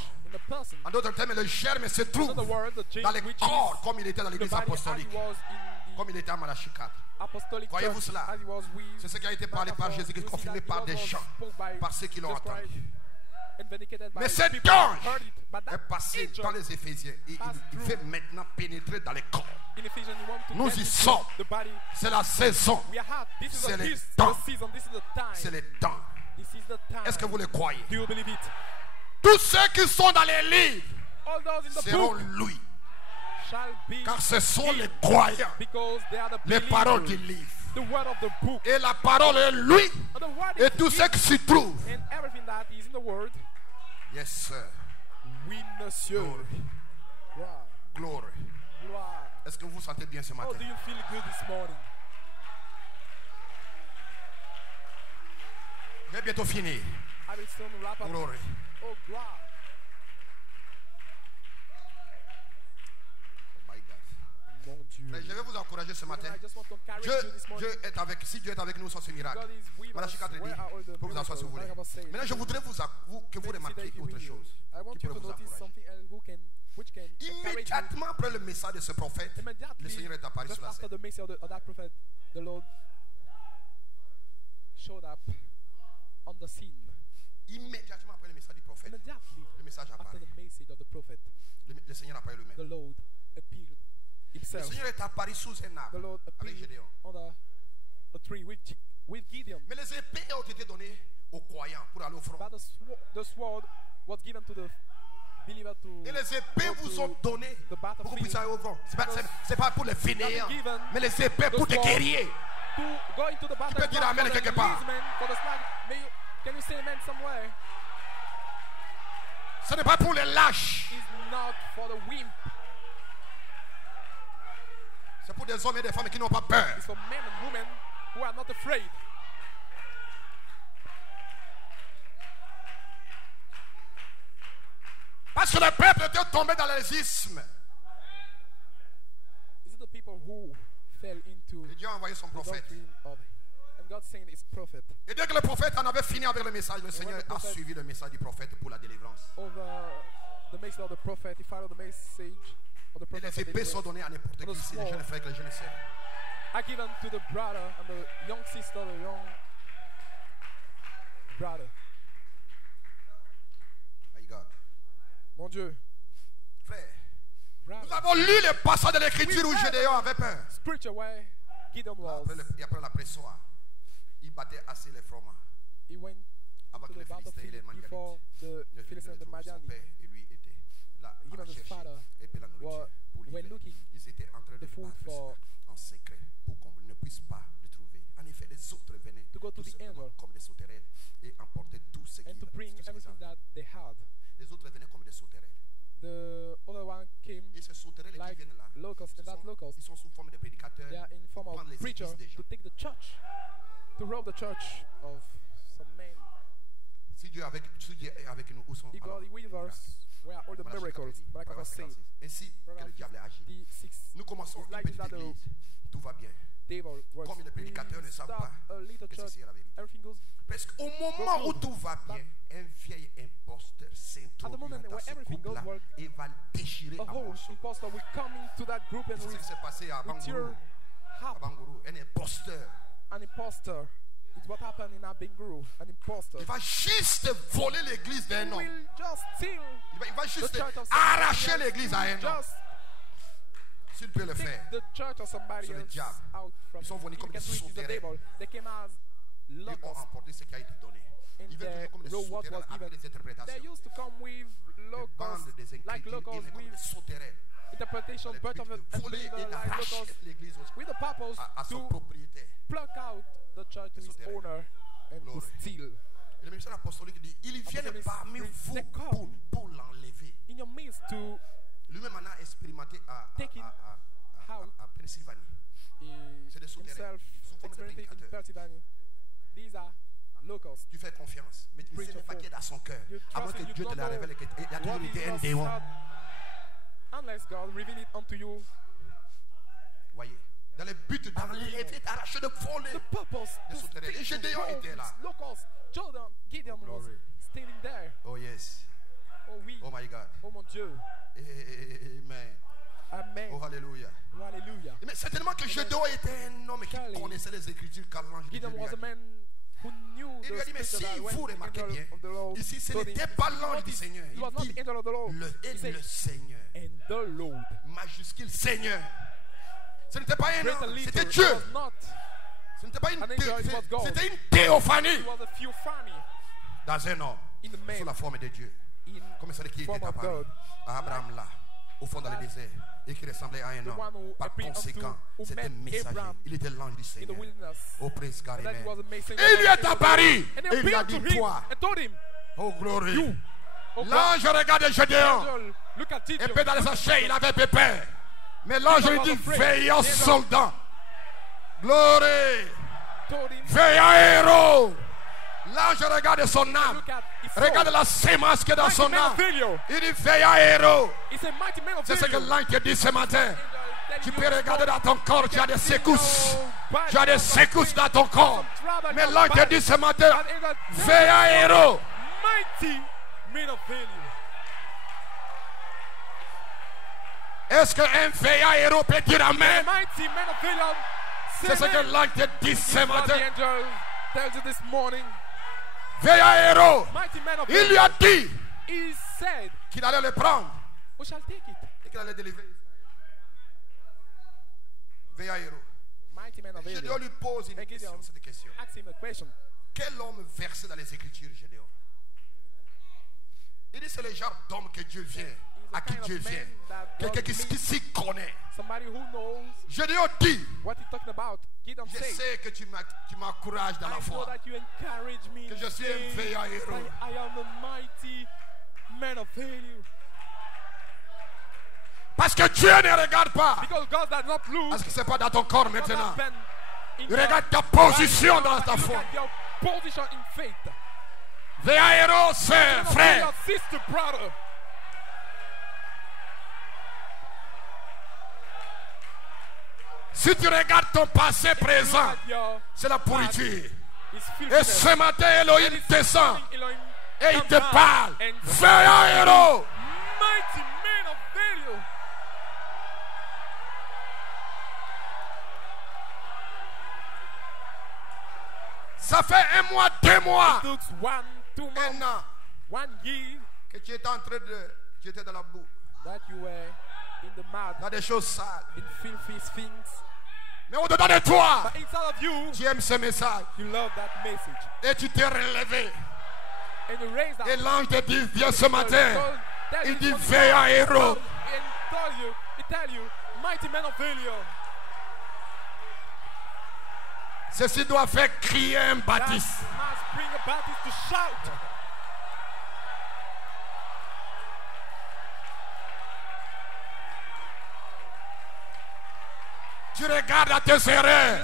En d'autres termes, le germe se trouve dans les corps, comme il était dans l'église apostolique, comme il était à Malachie 4. Croyez-vous cela? C'est ce qui a été parlé par Jésus-Christ, confirmé par des gens, par ceux qui l'ont entendu. Mais cet ange est passé dans les Éphésiens et il veut maintenant pénétrer dans les corps. Nous y sommes. C'est la saison. C'est le temps. C'est le temps. Est-ce que vous le croyez? Tous ceux qui sont dans les livres seront lui. Car ce sont les croyants, les paroles du livre. Et la parole est lui et tout ce qui s'y trouve. Yes, sir. Oui, monsieur. Glory. Est-ce que vous vous sentez bien ce matin? How do you feel good this morning? J'ai bientôt fini. Glory. Oh, glory. Mais je vais vous encourager ce matin. Dieu est avec, si Dieu est avec nous, ça c'est miracle. Malachie 4 dit, vous pouvez vous asseoir si vous voulez. Maintenant, je voudrais que vous remarquiez autre chose qui pourrait vous encourager. Immédiatement après le message de ce prophète, le Seigneur est apparu sur la scène. Immédiatement après le message du prophète, le message apparaît. Le Seigneur apparaît lui-même. Le Seigneur est apparu sous un arbre avec Gédéon. Mais les épées ont été données aux croyants pour aller au front. Et les épées vous sont données pour que vous puissiez aller au front. Ce n'est pas pour les fainéants, mais les épées pour les guerriers. Tu peux dire amen quelque part. Ce n'est pas pour les lâches. It's not for the wimp. C'est pour des hommes et des femmes qui n'ont pas peur. It's for men and women who are not afraid. Parce que le peuple était tombé dans les isthmes. Is it the people who fell into et Dieu a envoyé son prophète. And God sent his prophet. Et dès que le prophète en avait fini avec le message, le Seigneur a suivi le message du prophète pour la délivrance. The message of the prophet, he followed the message of the prophet. Et les épées sont données à n'importe qui, si les jeunes frères et les jeunes sœurs. I given to the brother and the young sister, the young brother. My God. Mon Dieu. Frère, nous avons lu les passages de l'écriture où Gédéon avait peur. Spiritual way, Gideon was. Et après la pressoir, il battait assez les fromages. He went avant que les Philistins et les Madianites ne trouvent son père et lui était là à chercher et puis la nourriture pour l'hiver. Ils étaient en train de battre en secret pour qu'on ne puisse pas le trouver. En effet, les autres venaient tout simplement comme des sauterelles et emportaient tout ce qu'ils avaient. Les autres venaient comme des sauterelles. The other one came et ces sauterelles like qui viennent là, locusts, and that locusts, ils sont sous forme de prédicateurs. They are in form of preachers to take the church, to rob the church of some men. Si Dieu est avec nous, où sont if God is with us, where are all the miracles? Malachi said. Ainsi que le diable agit. Nous commençons une petite église, tout va bien. Comme les prédicateurs ne savent pas que ceci est la vérité. Parce qu'au moment où tout va bien, un vieil imposteur s'introduit dans ce groupe-là et va déchirer un morceau. C'est ce qui s'est passé à Bangourou. Un imposteur. It's what happened in Abenguru, an impostor. Il va juste voler l'église d'un homme. Il va juste arracher l'église à un homme. S'il peut le faire, c'est le diable. Ils sont venus comme des sauterelles. Ils ont emporté ce qui a été donné. Ils viennent comme des sauterelles avec des interprétations. Les bandes des incrédules, ils viennent comme des sauterelles. Interpretation, birth of voler et d'arracher l'église with the purpose à son propriétaire. Pluck out the church to his owner and to steal. Et le ministère apostolique dit, ils viennent parmi vous pour l'enlever. In your midst to lui-même en a expérimenté à Pennsylvanie. C'est des sauterelles sous forme de prédicateurs. These are locals. Tu fais confiance, mais tu ne sais pas qui est dans son cœur. À moins que Dieu te la révèle, il a toujours été un démon. Unless God reveal it unto you. Voyez, dans le but d'enlever, d'arracher, de voler des sauterelles. Et Gédéon était là. Locals, Jordan, Gideon was standing there. Oh yes. Oh oui. Oh my God. Oh mon Dieu. Amen. Amen. Oh alléluia. Oh alléluia. Mais certainement que Gédéon était un homme qui connaissait les Écritures quand l'ange de Dieu lui a dit. Il lui a dit, mais si vous remarquez bien, ici ce n'était pas l'ange du Seigneur. Il dit le Seigneur. Majuscule Seigneur. Ce n'était pas un ange, c'était Dieu. Ce n'était pas c'était une théophanie dans un homme sous la forme de Dieu. Comme celui qui était apparu à Abraham là, au fond dans le désert, et qui ressemblait à un homme. Par conséquent, c'était un messager. Il était l'ange du Seigneur. Au prince Garimé. Et il lui est apparu. Et il lui a dit, toi, oh glorie. L'ange regarde Gédéon. Épée dans sa chair, il avait pépère. Mais l'ange lui dit, veillant soldat. Glorie. Veillant héros. L'ange regarde son âme. Regarde la sémence qui est dans son âme. Il dit veillant héros. C'est ce que l'ange te dit ce matin. Tu peux regarder dans ton corps, tu as des secousses. Tu as des secousses dans ton corps. Mais l'ange te dit ce matin, veillant héros. Est-ce qu'un veillant héros peut dire amen? C'est ce que l'ange te dit ce matin. Veillant héros. Il lui a dit qu'il allait le prendre et qu'il allait délivrer. Veillant héros. Gédéon lui pose une question, cette question. Quel homme versé dans les Écritures, Gédéon? Il dit c'est le genre d'homme que Dieu vient, à qui Dieu vient. Quelqu'un qui s'y connaît. Gédéon dit, je sais que tu m'encourages dans la foi. Que je suis un veillant héros. men of value. Parce que Dieu ne regarde pas Because God does not look à ce qui se passe dans ton corps maintenant. Il regarde ta position dans ta foi. Position in faith. Véaéro, sœur, frère. Sister, brother. Si tu regardes ton passé présent, c'est la pourriture. Et ce matin, Elohim descend et il te parle. Véaéro. Mighty man of value. Ça fait 1 mois, 2 mois. It took 1, 2 months, 1 an 1 year que tu étais en train de... Tu étais dans la boue. that you were in the mud, Dans des choses sales. in filthy things. Mais au-dedans de toi, But inside of you, tu aimes ce message. you love that message. Et tu t'es relevé. And you raise that. Et l'ange te dit, viens ce matin. That Il is dit, what Véaéro. And tell you, mighty man of value. Ceci doit faire crier un That baptiste. must bring a Baptist to shout. Tu regardes à tes erreurs.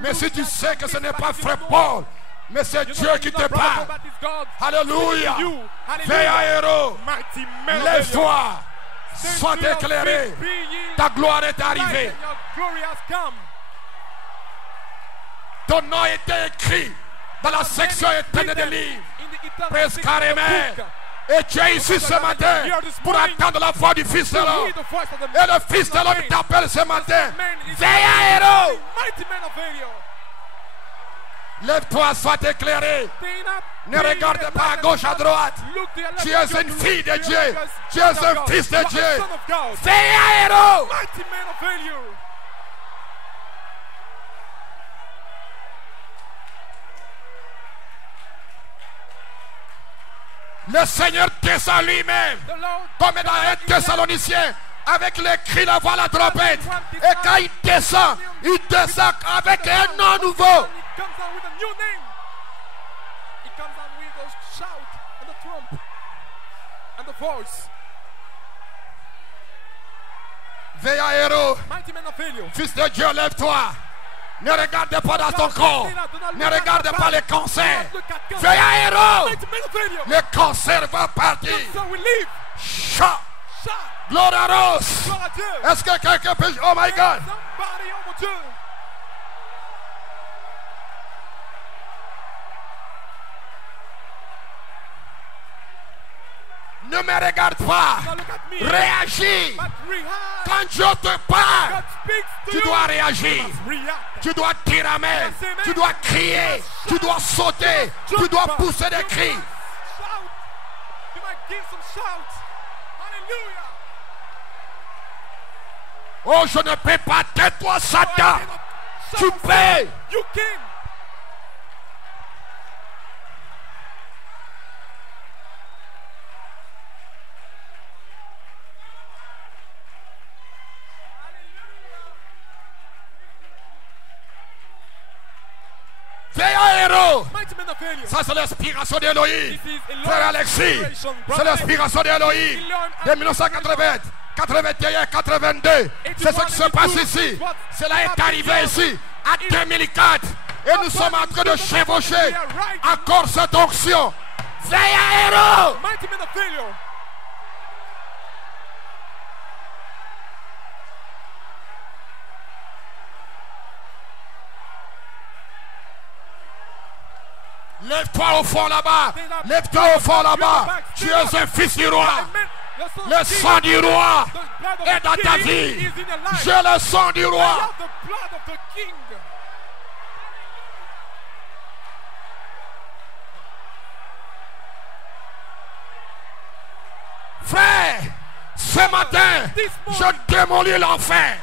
Mais si tu sais que ce n'est pas frère Paul, mais c'est Dieu qui te parle. Alléluia. Véaéro. Mighty man of value. Lève-toi. Sois éclairé. Ta gloire est arrivée. Your glory has come. Ton nom était écrit dans la section éternelle des livres. Presse carrément. Et tu es ici ce matin pour attendre la voix du Fils de l'homme. Et le Fils de l'homme t'appelle ce matin. Véaéro. Mighty man of value. Lève-toi, sois éclairé. Ne regarde pas à gauche, à droite. Tu es une fille de Dieu. Tu es un fils de Dieu. Véaéro. Mighty man of value. Le Seigneur descend lui-même. The Lord, Comme dans un Thessaloniciens, avec les cris, la voix, la trompette. Et quand il descend avec un nom nouveau. He comes down with a new name. He comes down with a shout and the trump and the voice. Véaéro, Mighty man of value. Fils de Dieu, lève-toi. Ne regarde pas dans ton corps. Ne regarde pas les cancers. Véaéro, Mighty man of value. le cancer va partir. So we leave. Chant. Shout. Gloire à Rose. Gloire à Dieu. Est-ce que quelqu'un peut... Oh my God. Somebody over Dieu. Ne me regarde pas. Now look at me. Réagis. But react. Quand Dieu te parle, God speaks to tu you. dois réagir. React. Tu dois dire amen. Tu dois crier. Tu dois sauter. Tu dois pousser des cris. Shout. You might give some shouts. Hallelujah. Oh, je ne peux pas. Tais-toi, Satan. Tu peux. You can. Véaéro. Mighty man of value. Ça, c'est l'inspiration d'Elohim. This is a Frère Lord Alexis, inspiration. c'est Brother l'inspiration d'Elohim de 1980, 81, 82. C'est ce qui se passe ici. Cela est arrivé ici à 2004. Et nous sommes en train de chevaucher encore cette onction. Véaéro. Mighty man of value. Lève-toi au fond là-bas. Lève-toi au fond là-bas. Tu es un fils du roi. Le sang du roi est dans ta vie. J'ai le sang du roi. The blood of the king. Frère, ce matin, je démolis l'enfer.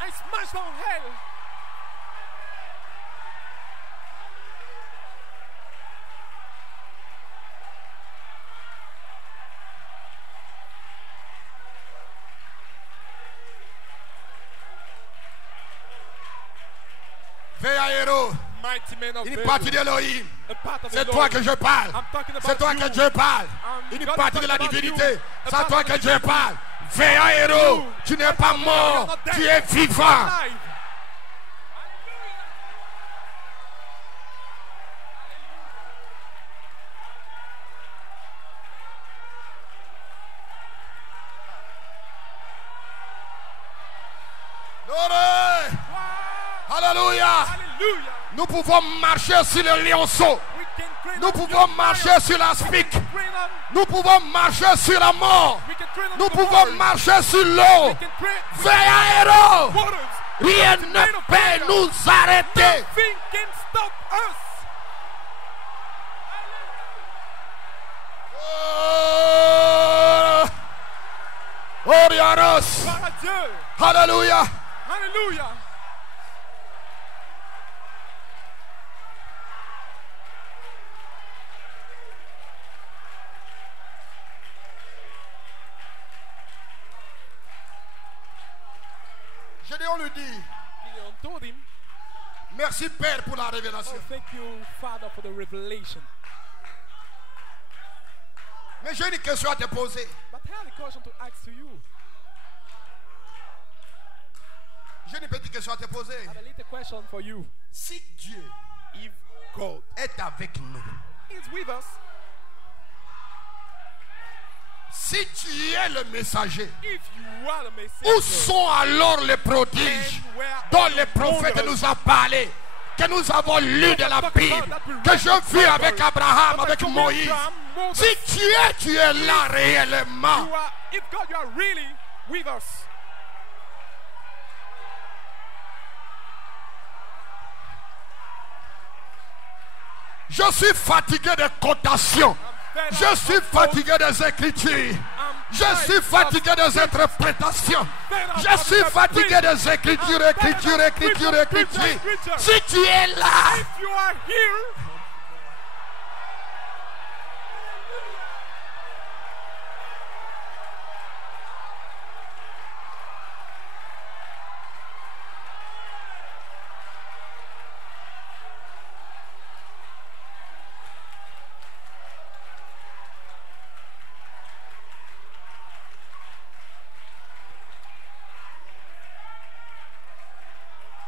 I smashed down hell. Véaéro, Mighty man of une value. partie d'Elohim C'est toi que je parle. C'est toi que Dieu parle. Une partie de la divinité. C'est à toi que Dieu parle. Veillant héros, tu n'es pas mort, tu es vivant. Alléluia. Nous pouvons marcher sur le lionceau. Nous pouvons marcher sur la spique. Nous pouvons marcher sur la mort. Nous pouvons marcher sur l'eau. Veillant héros. Rien ne peut nous arrêter. Orianos. Alléluia. Alléluia. Gédéon lui dit, merci Père pour la révélation. Oh, thank you, Father, for the revelation. Mais j'ai une question à te poser. But I have a question to ask to you. J'ai une petite question à te poser. I have a little question for you. Si Dieu, if God est avec nous, is with us, si tu es le messager, if you are the messenger, où sont alors les prodiges dont les prophètes nous ont parlé, que nous avons lu de la Bible, que je vis avec Abraham, avec Moïse? Si tu es là réellement, if God, you are really with us. Je suis fatigué des cotations. Je suis fatigué des écritures. Je suis fatigué des interprétations. Je suis fatigué des écritures, écritures. Si tu es là,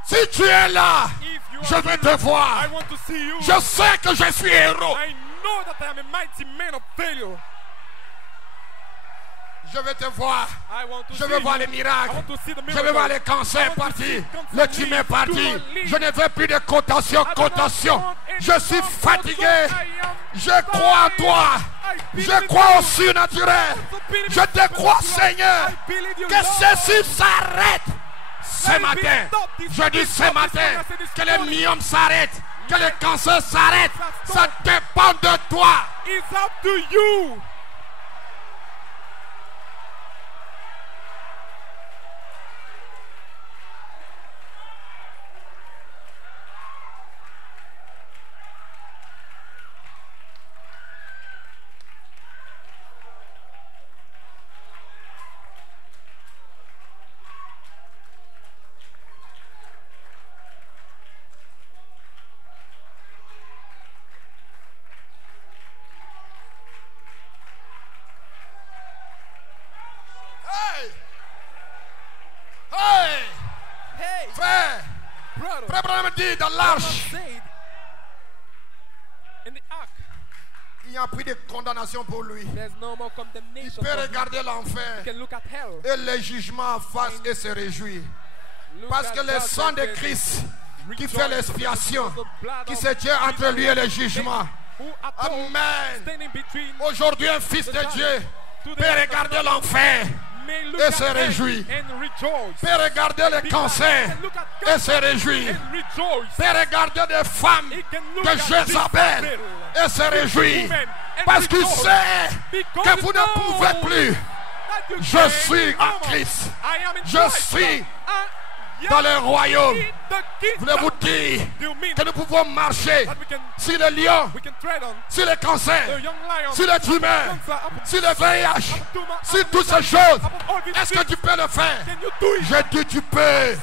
si tu es là, je vais te voir. Je sais que je suis héros. Je vais te voir. Je vais voir les miracles. Je vais voir les cancers partis. Le tumeur parti. Je ne veux plus de cotation. Je suis fatigué. Je crois en toi. Je crois au surnaturel. Je te crois, Seigneur. Que ceci s'arrête. Ce matin, je dis ce matin, que les myomes s'arrêtent, que les cancers s'arrêtent. Ça dépend de toi. It's up to you. Frère Branham dit dans l'arche, il n'y a plus de condamnation pour lui. Il peut regarder l'enfer et le jugement en face et se réjouir. Parce que le sang de Christ qui fait l'expiation, qui se tient entre lui et le jugement. Amen. Aujourd'hui, un fils de Dieu peut regarder l'enfer et se réjouit. Peut regarder les cancers et se réjouit. Peut regarder des femmes de Jézabel et se réjouit. Parce qu'il sait que vous ne pouvez plus. Je suis en Christ. Je suis dans le royaume. Voulez-vous dire que nous pouvons marcher sur les lions, sur les cancers, sur les tumeurs, sur le VIH, sur toutes ces choses? Est-ce que tu peux le faire? Je dis tu peux.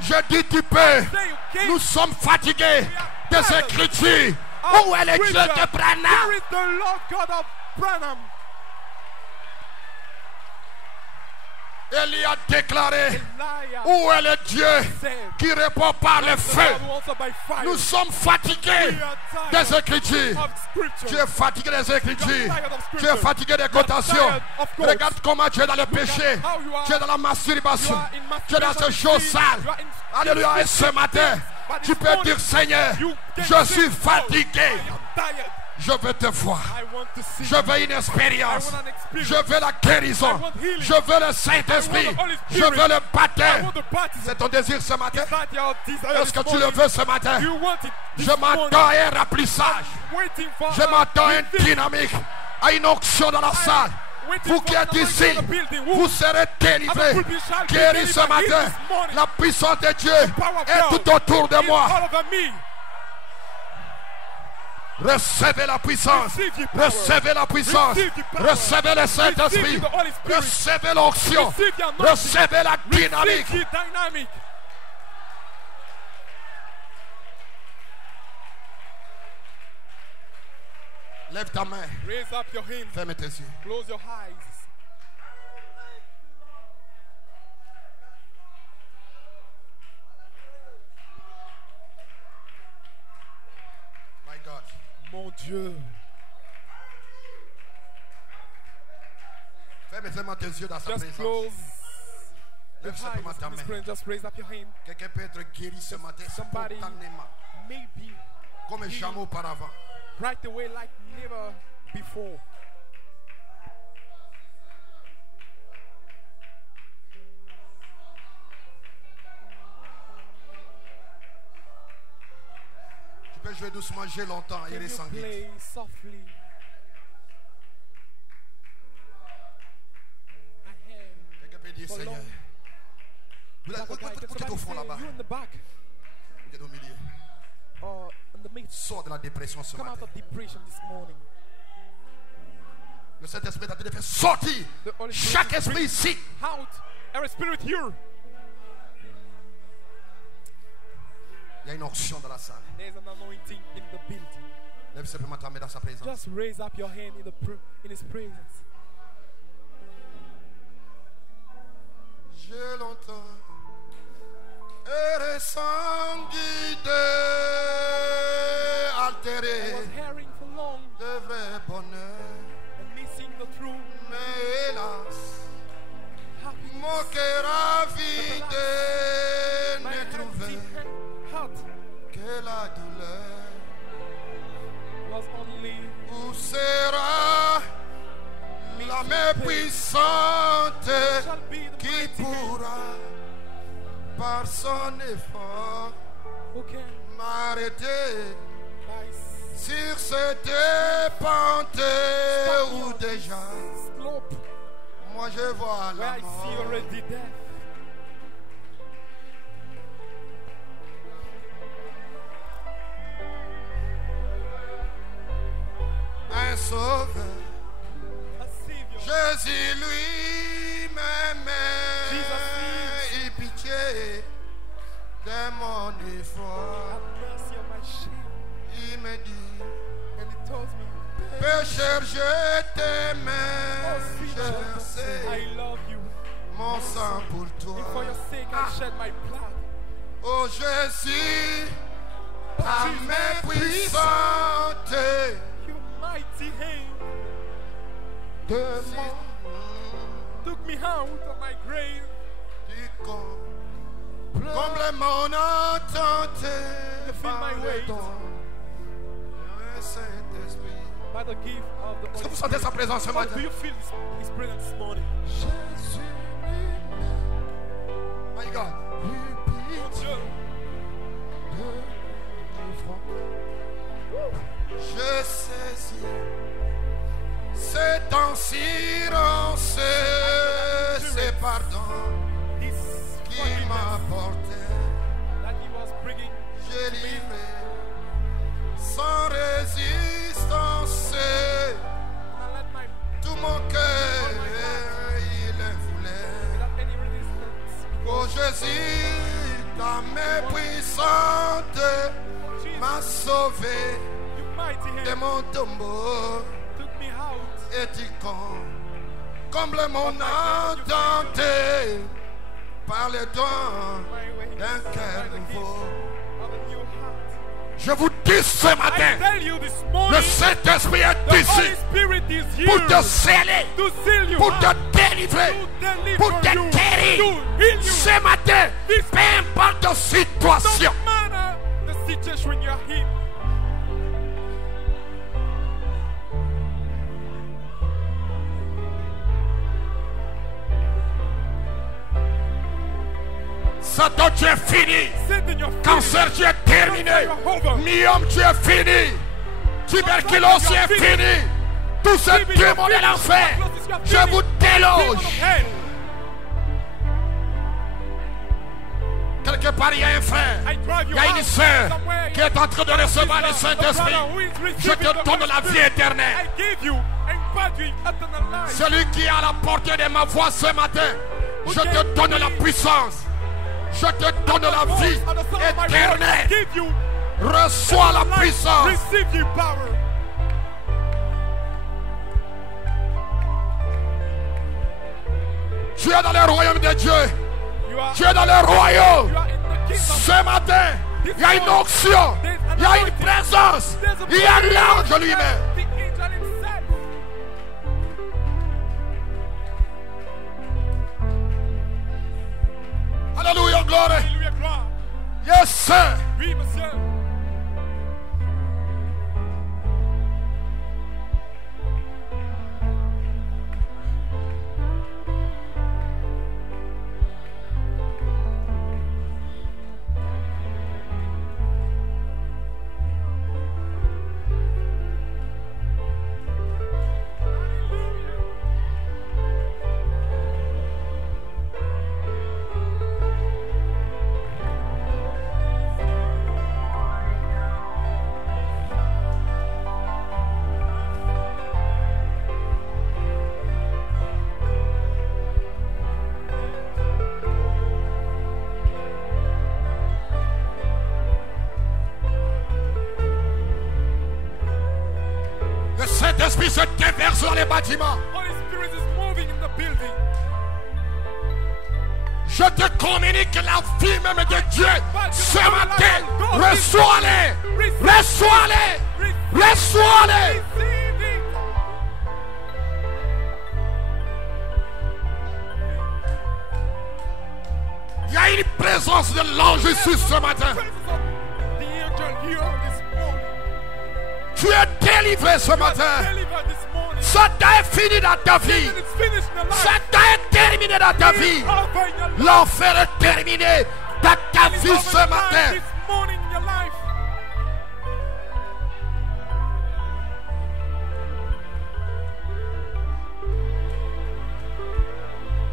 Je dis tu peux. Nous sommes fatigués des écritures Où est le Dieu de Branham? Where is the Lord God of Branham? Élie a déclaré, où est le Dieu qui répond par le feu? Nous sommes fatigués des Écritures. Tu es fatigué des Écritures. Tu es fatigué des cotations. Regarde comment tu es dans le péché. Tu es dans la masturbation. Tu es dans ces choses sales. Alléluia. Et ce matin, tu peux dire, Seigneur, je suis fatigué. Je veux te voir. Je veux une expérience. Je veux la guérison. Je veux le Saint-Esprit. Je veux le baptême. C'est ton désir ce matin? Est-ce que tu le veux ce matin? Je m'attends à un remplissage. Je m'attends à une dynamique, à une onction dans la salle. Vous qui êtes ici, vous serez délivrés, guéris ce matin. La puissance de Dieu est tout autour de moi. Recevez la puissance, recevez la puissance, recevez le Saint-Esprit, recevez l'onction, recevez la dynamique. Lève ta main, ferme tes yeux. Close your eyes. Mon Dieu. Ferme tes yeux dans sa présence. Lève simplement ta main. Quelqu'un peut être guéri ce matin spontanément. Maybe. Comme jamais auparavant. Right away like never before. Tu peux jouer doucement, j'ai longtemps, il est sanguin. Quelqu'un peut dire, Seigneur. Vous êtes au fond là-bas. Vous êtes au milieu. Sors de la dépression ce matin. Le Saint-Esprit a fait sortir chaque esprit ici. Il y a une onction dans la salle. Lève simplement ta main dans sa présence. Just raise up your hand in His presence. J'ai longtemps erré sans guider, altéré de vrai bonheur. Mais hélas, mon cœur avide ne trouvait que la douleur. Où sera la main puissante qui pourra par son effort m'arrêter sur cette pente où déjà moi je vois la mort. Un sauveur, Jésus lui-même et pitié de mon effort. Il me dit, pécheur, je t'aime, je versé mon sang pour toi. Oh Jésus, ta main puissante took me out of my grave. Comble mon attente par le don du Saint-Esprit. By the gift of the Est-ce que vous sentez sa présence ce matin? Do you feel His presence this morning? My God. Je saisis cet en silence, c'est pardon qui m'apportait. J'ai livré sans résistance tout mon cœur, il voulait. Oh Jésus, ta main puissante m'a sauvé. de mon tombeau et tu comble mon attente par les dons d'un cœur nouveau. Je vous dis ce matin, le Saint-Esprit est ici pour te sceller, pour te délivrer, pour te guérir. Ce matin, peu importe la situation. Satan, tu es fini. Cancer, tu es terminé. Myome, tu es fini. Tuberculose, tu es fini. Tous ces démons de l'enfer, je vous déloge. Quelque part, il y a un frère, il y a une sœur qui est en train de recevoir le Saint-Esprit. Je te donne la vie éternelle. Celui qui est à la portée de ma voix ce matin, je te donne la puissance. Je te donne la vie éternelle. Reçois la puissance. Tu es dans le royaume de Dieu. Tu es dans le royaume. Ce matin, il y a une onction. Il y a une présence. Il y a l'ange lui-même. Alléluia, gloire. Yes, sir. Oui, monsieur. Saint-Esprit se déverse dans les bâtiments. Je te communique la vie même de Dieu ce matin. Reçois-les. Reçois-les. Reçois-les. Il y a une présence de l'ange ici ce matin. Tu es délivré ce matin. Satan est fini dans ta vie. Satan est terminé dans ta vie. L'enfer est terminé dans ta vie ce matin.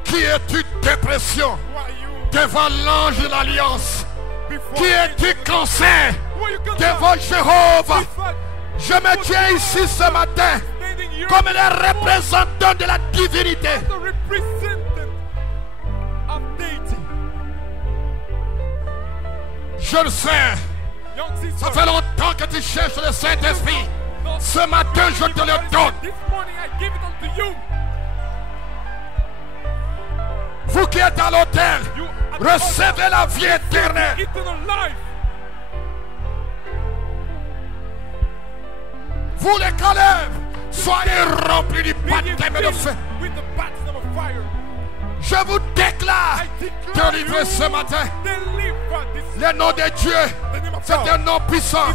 Qui es-tu, dépression, devant l'ange de l'alliance? Qui es-tu, cancer, devant Jéhovah? Je me tiens ici ce matin comme le représentant de la divinité. Je le sais. Ça fait longtemps que tu cherches le Saint-Esprit. Ce matin, je te le donne. Vous qui êtes à l'autel, recevez la vie éternelle. Vous les Caleb, soyez remplis du baptême de feu. Je vous déclare, délivré ce matin. Le nom de Dieu, c'est un nom puissant.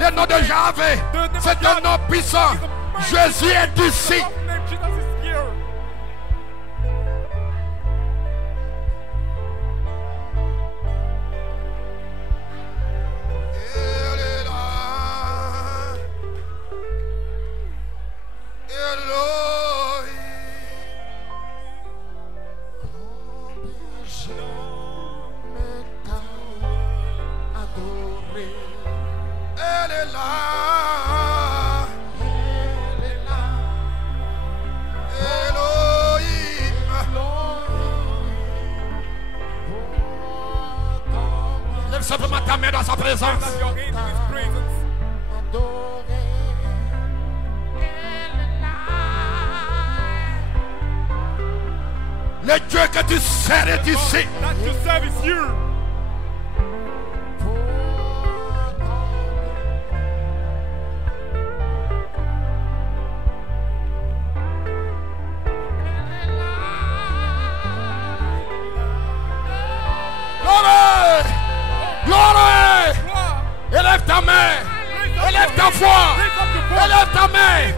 Le nom de Yahvé, c'est un nom puissant. Jésus est ici. Simplement ta main dans sa présence. Le Dieu que tu sers est ici. That you serve is here. Gloire! Gloire! Élève ta main! Élève ta foi! Élève ta main!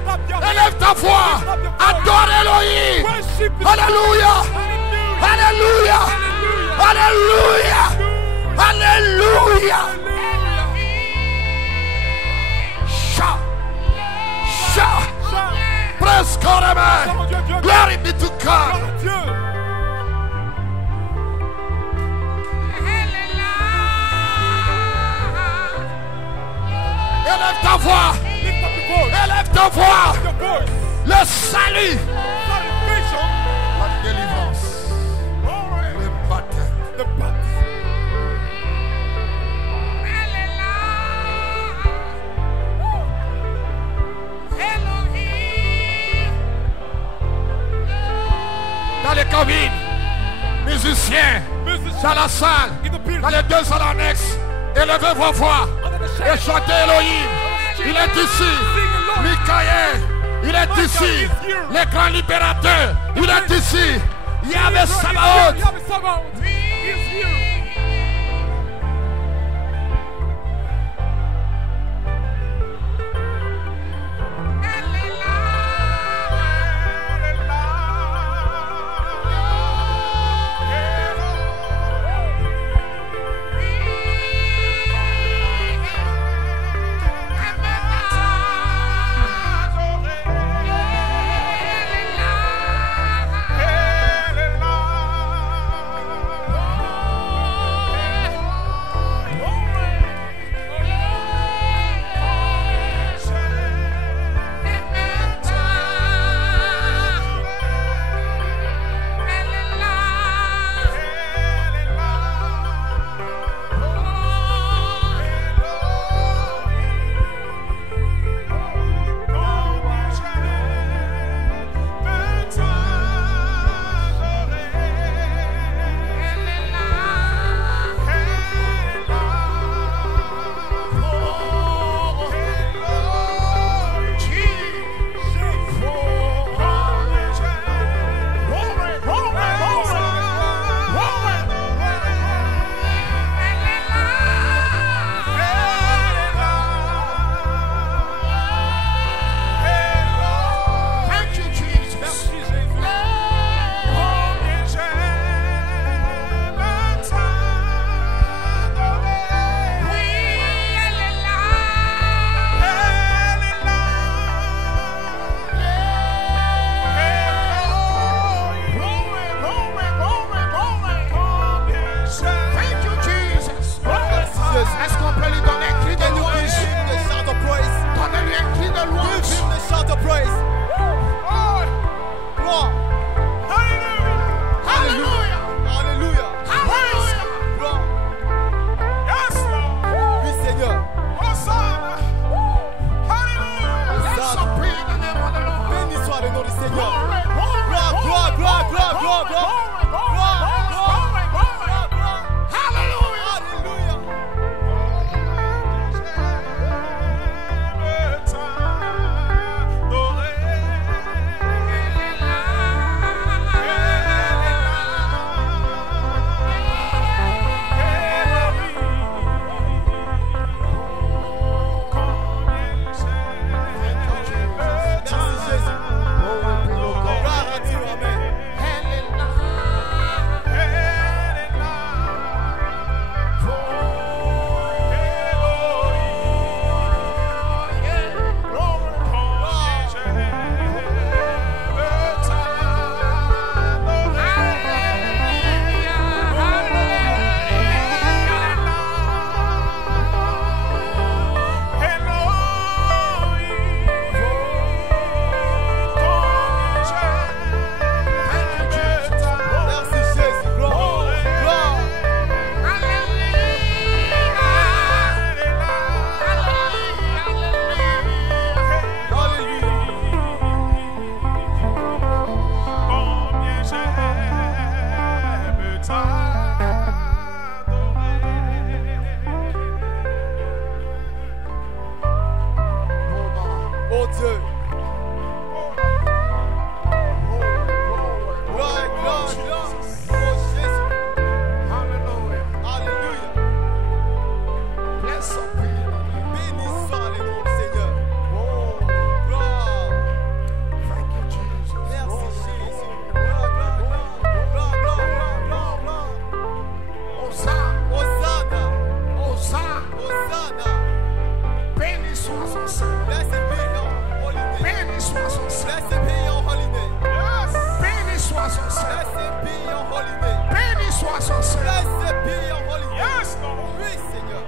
Élève ta foi! Adore Elohim! Alléluia! Alléluia! Alléluia! Alléluia! Shout! Shout! Praise God, amen! Glory be to God! Élève ta voix. Élève ta voix. Le salut. La délivrance. Le baptême. Dans les cabines, musiciens, dans la salle, dans les deux salles annexes, élevez vos voix. Et chantez Elohim, il est ici. Michael, il est ici. Le grand libérateur, il est ici. Yahvé Sabaoth. soit son Saint. Blessed be your holy name. Béni soit son Saint. Blessed be your holy name. Yes, Lord. Oui, Seigneur.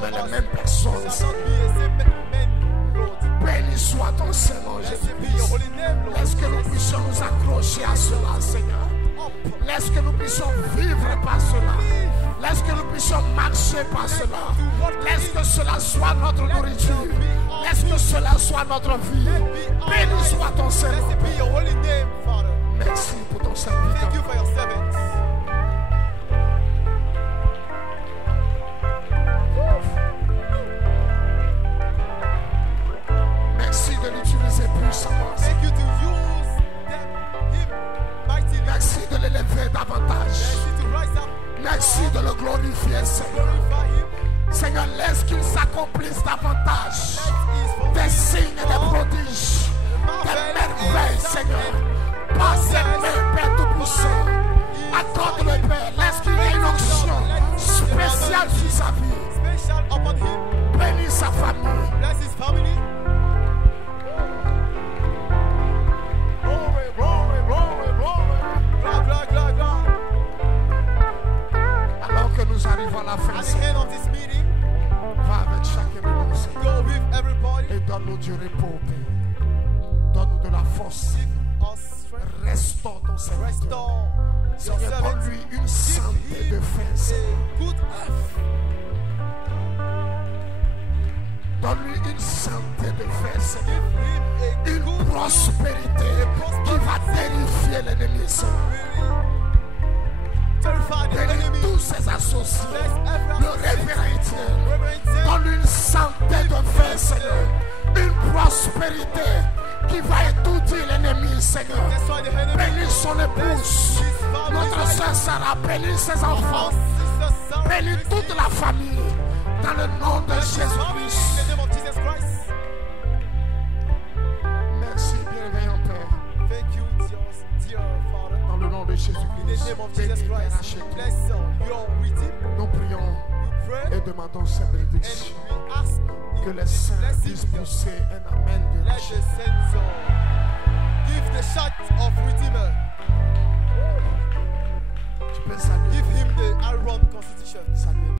jamais les mêmes personnes. Béni soit ton Seigneur Jésus-Christ. Laisse que nous puissions nous accrocher à cela, Seigneur. Laisse que nous puissions vivre par cela. Laisse que nous puissions marcher par cela. Laisse que cela soit notre nourriture. Laisse que cela soit notre vie. Béni soit ton Seigneur. Merci pour ton serviteur. Merci de l'utiliser puissamment. Merci de l'élever davantage. Merci de le glorifier, Seigneur. Seigneur, laisse qu'il s'accomplisse davantage. Des signes et des prodiges, des merveilles, Seigneur. Par ses mains, Père Tout-Puissant. Accorde-le, Père. Laisse qu'il y ait une onction spéciale sur sa vie. Bénis sa famille. Alors que nous arrivons à la fin, va avec chacun de nous, et donne-nous du repos, donne-nous de la force, restaure ton serviteur. Seigneur, donne-lui une santé de fer, donne-lui une santé de fer, Seigneur. Une prospérité qui va terrifier l'ennemi, Seigneur. Bénis tous ses associés, le révérend Étienne. Donne une santé de fer, Seigneur. Une prospérité qui va étouffer l'ennemi, Seigneur. Bénis son épouse, notre soeur Sarah. Bénis ses enfants. Bénis toute la famille. Dans le nom de Jésus-Christ. Merci, bienveillant Père. Dans le nom de Jésus-Christ. Nous prions et demandons cette bénédiction. Que les saints disent pousser un amen de richesse.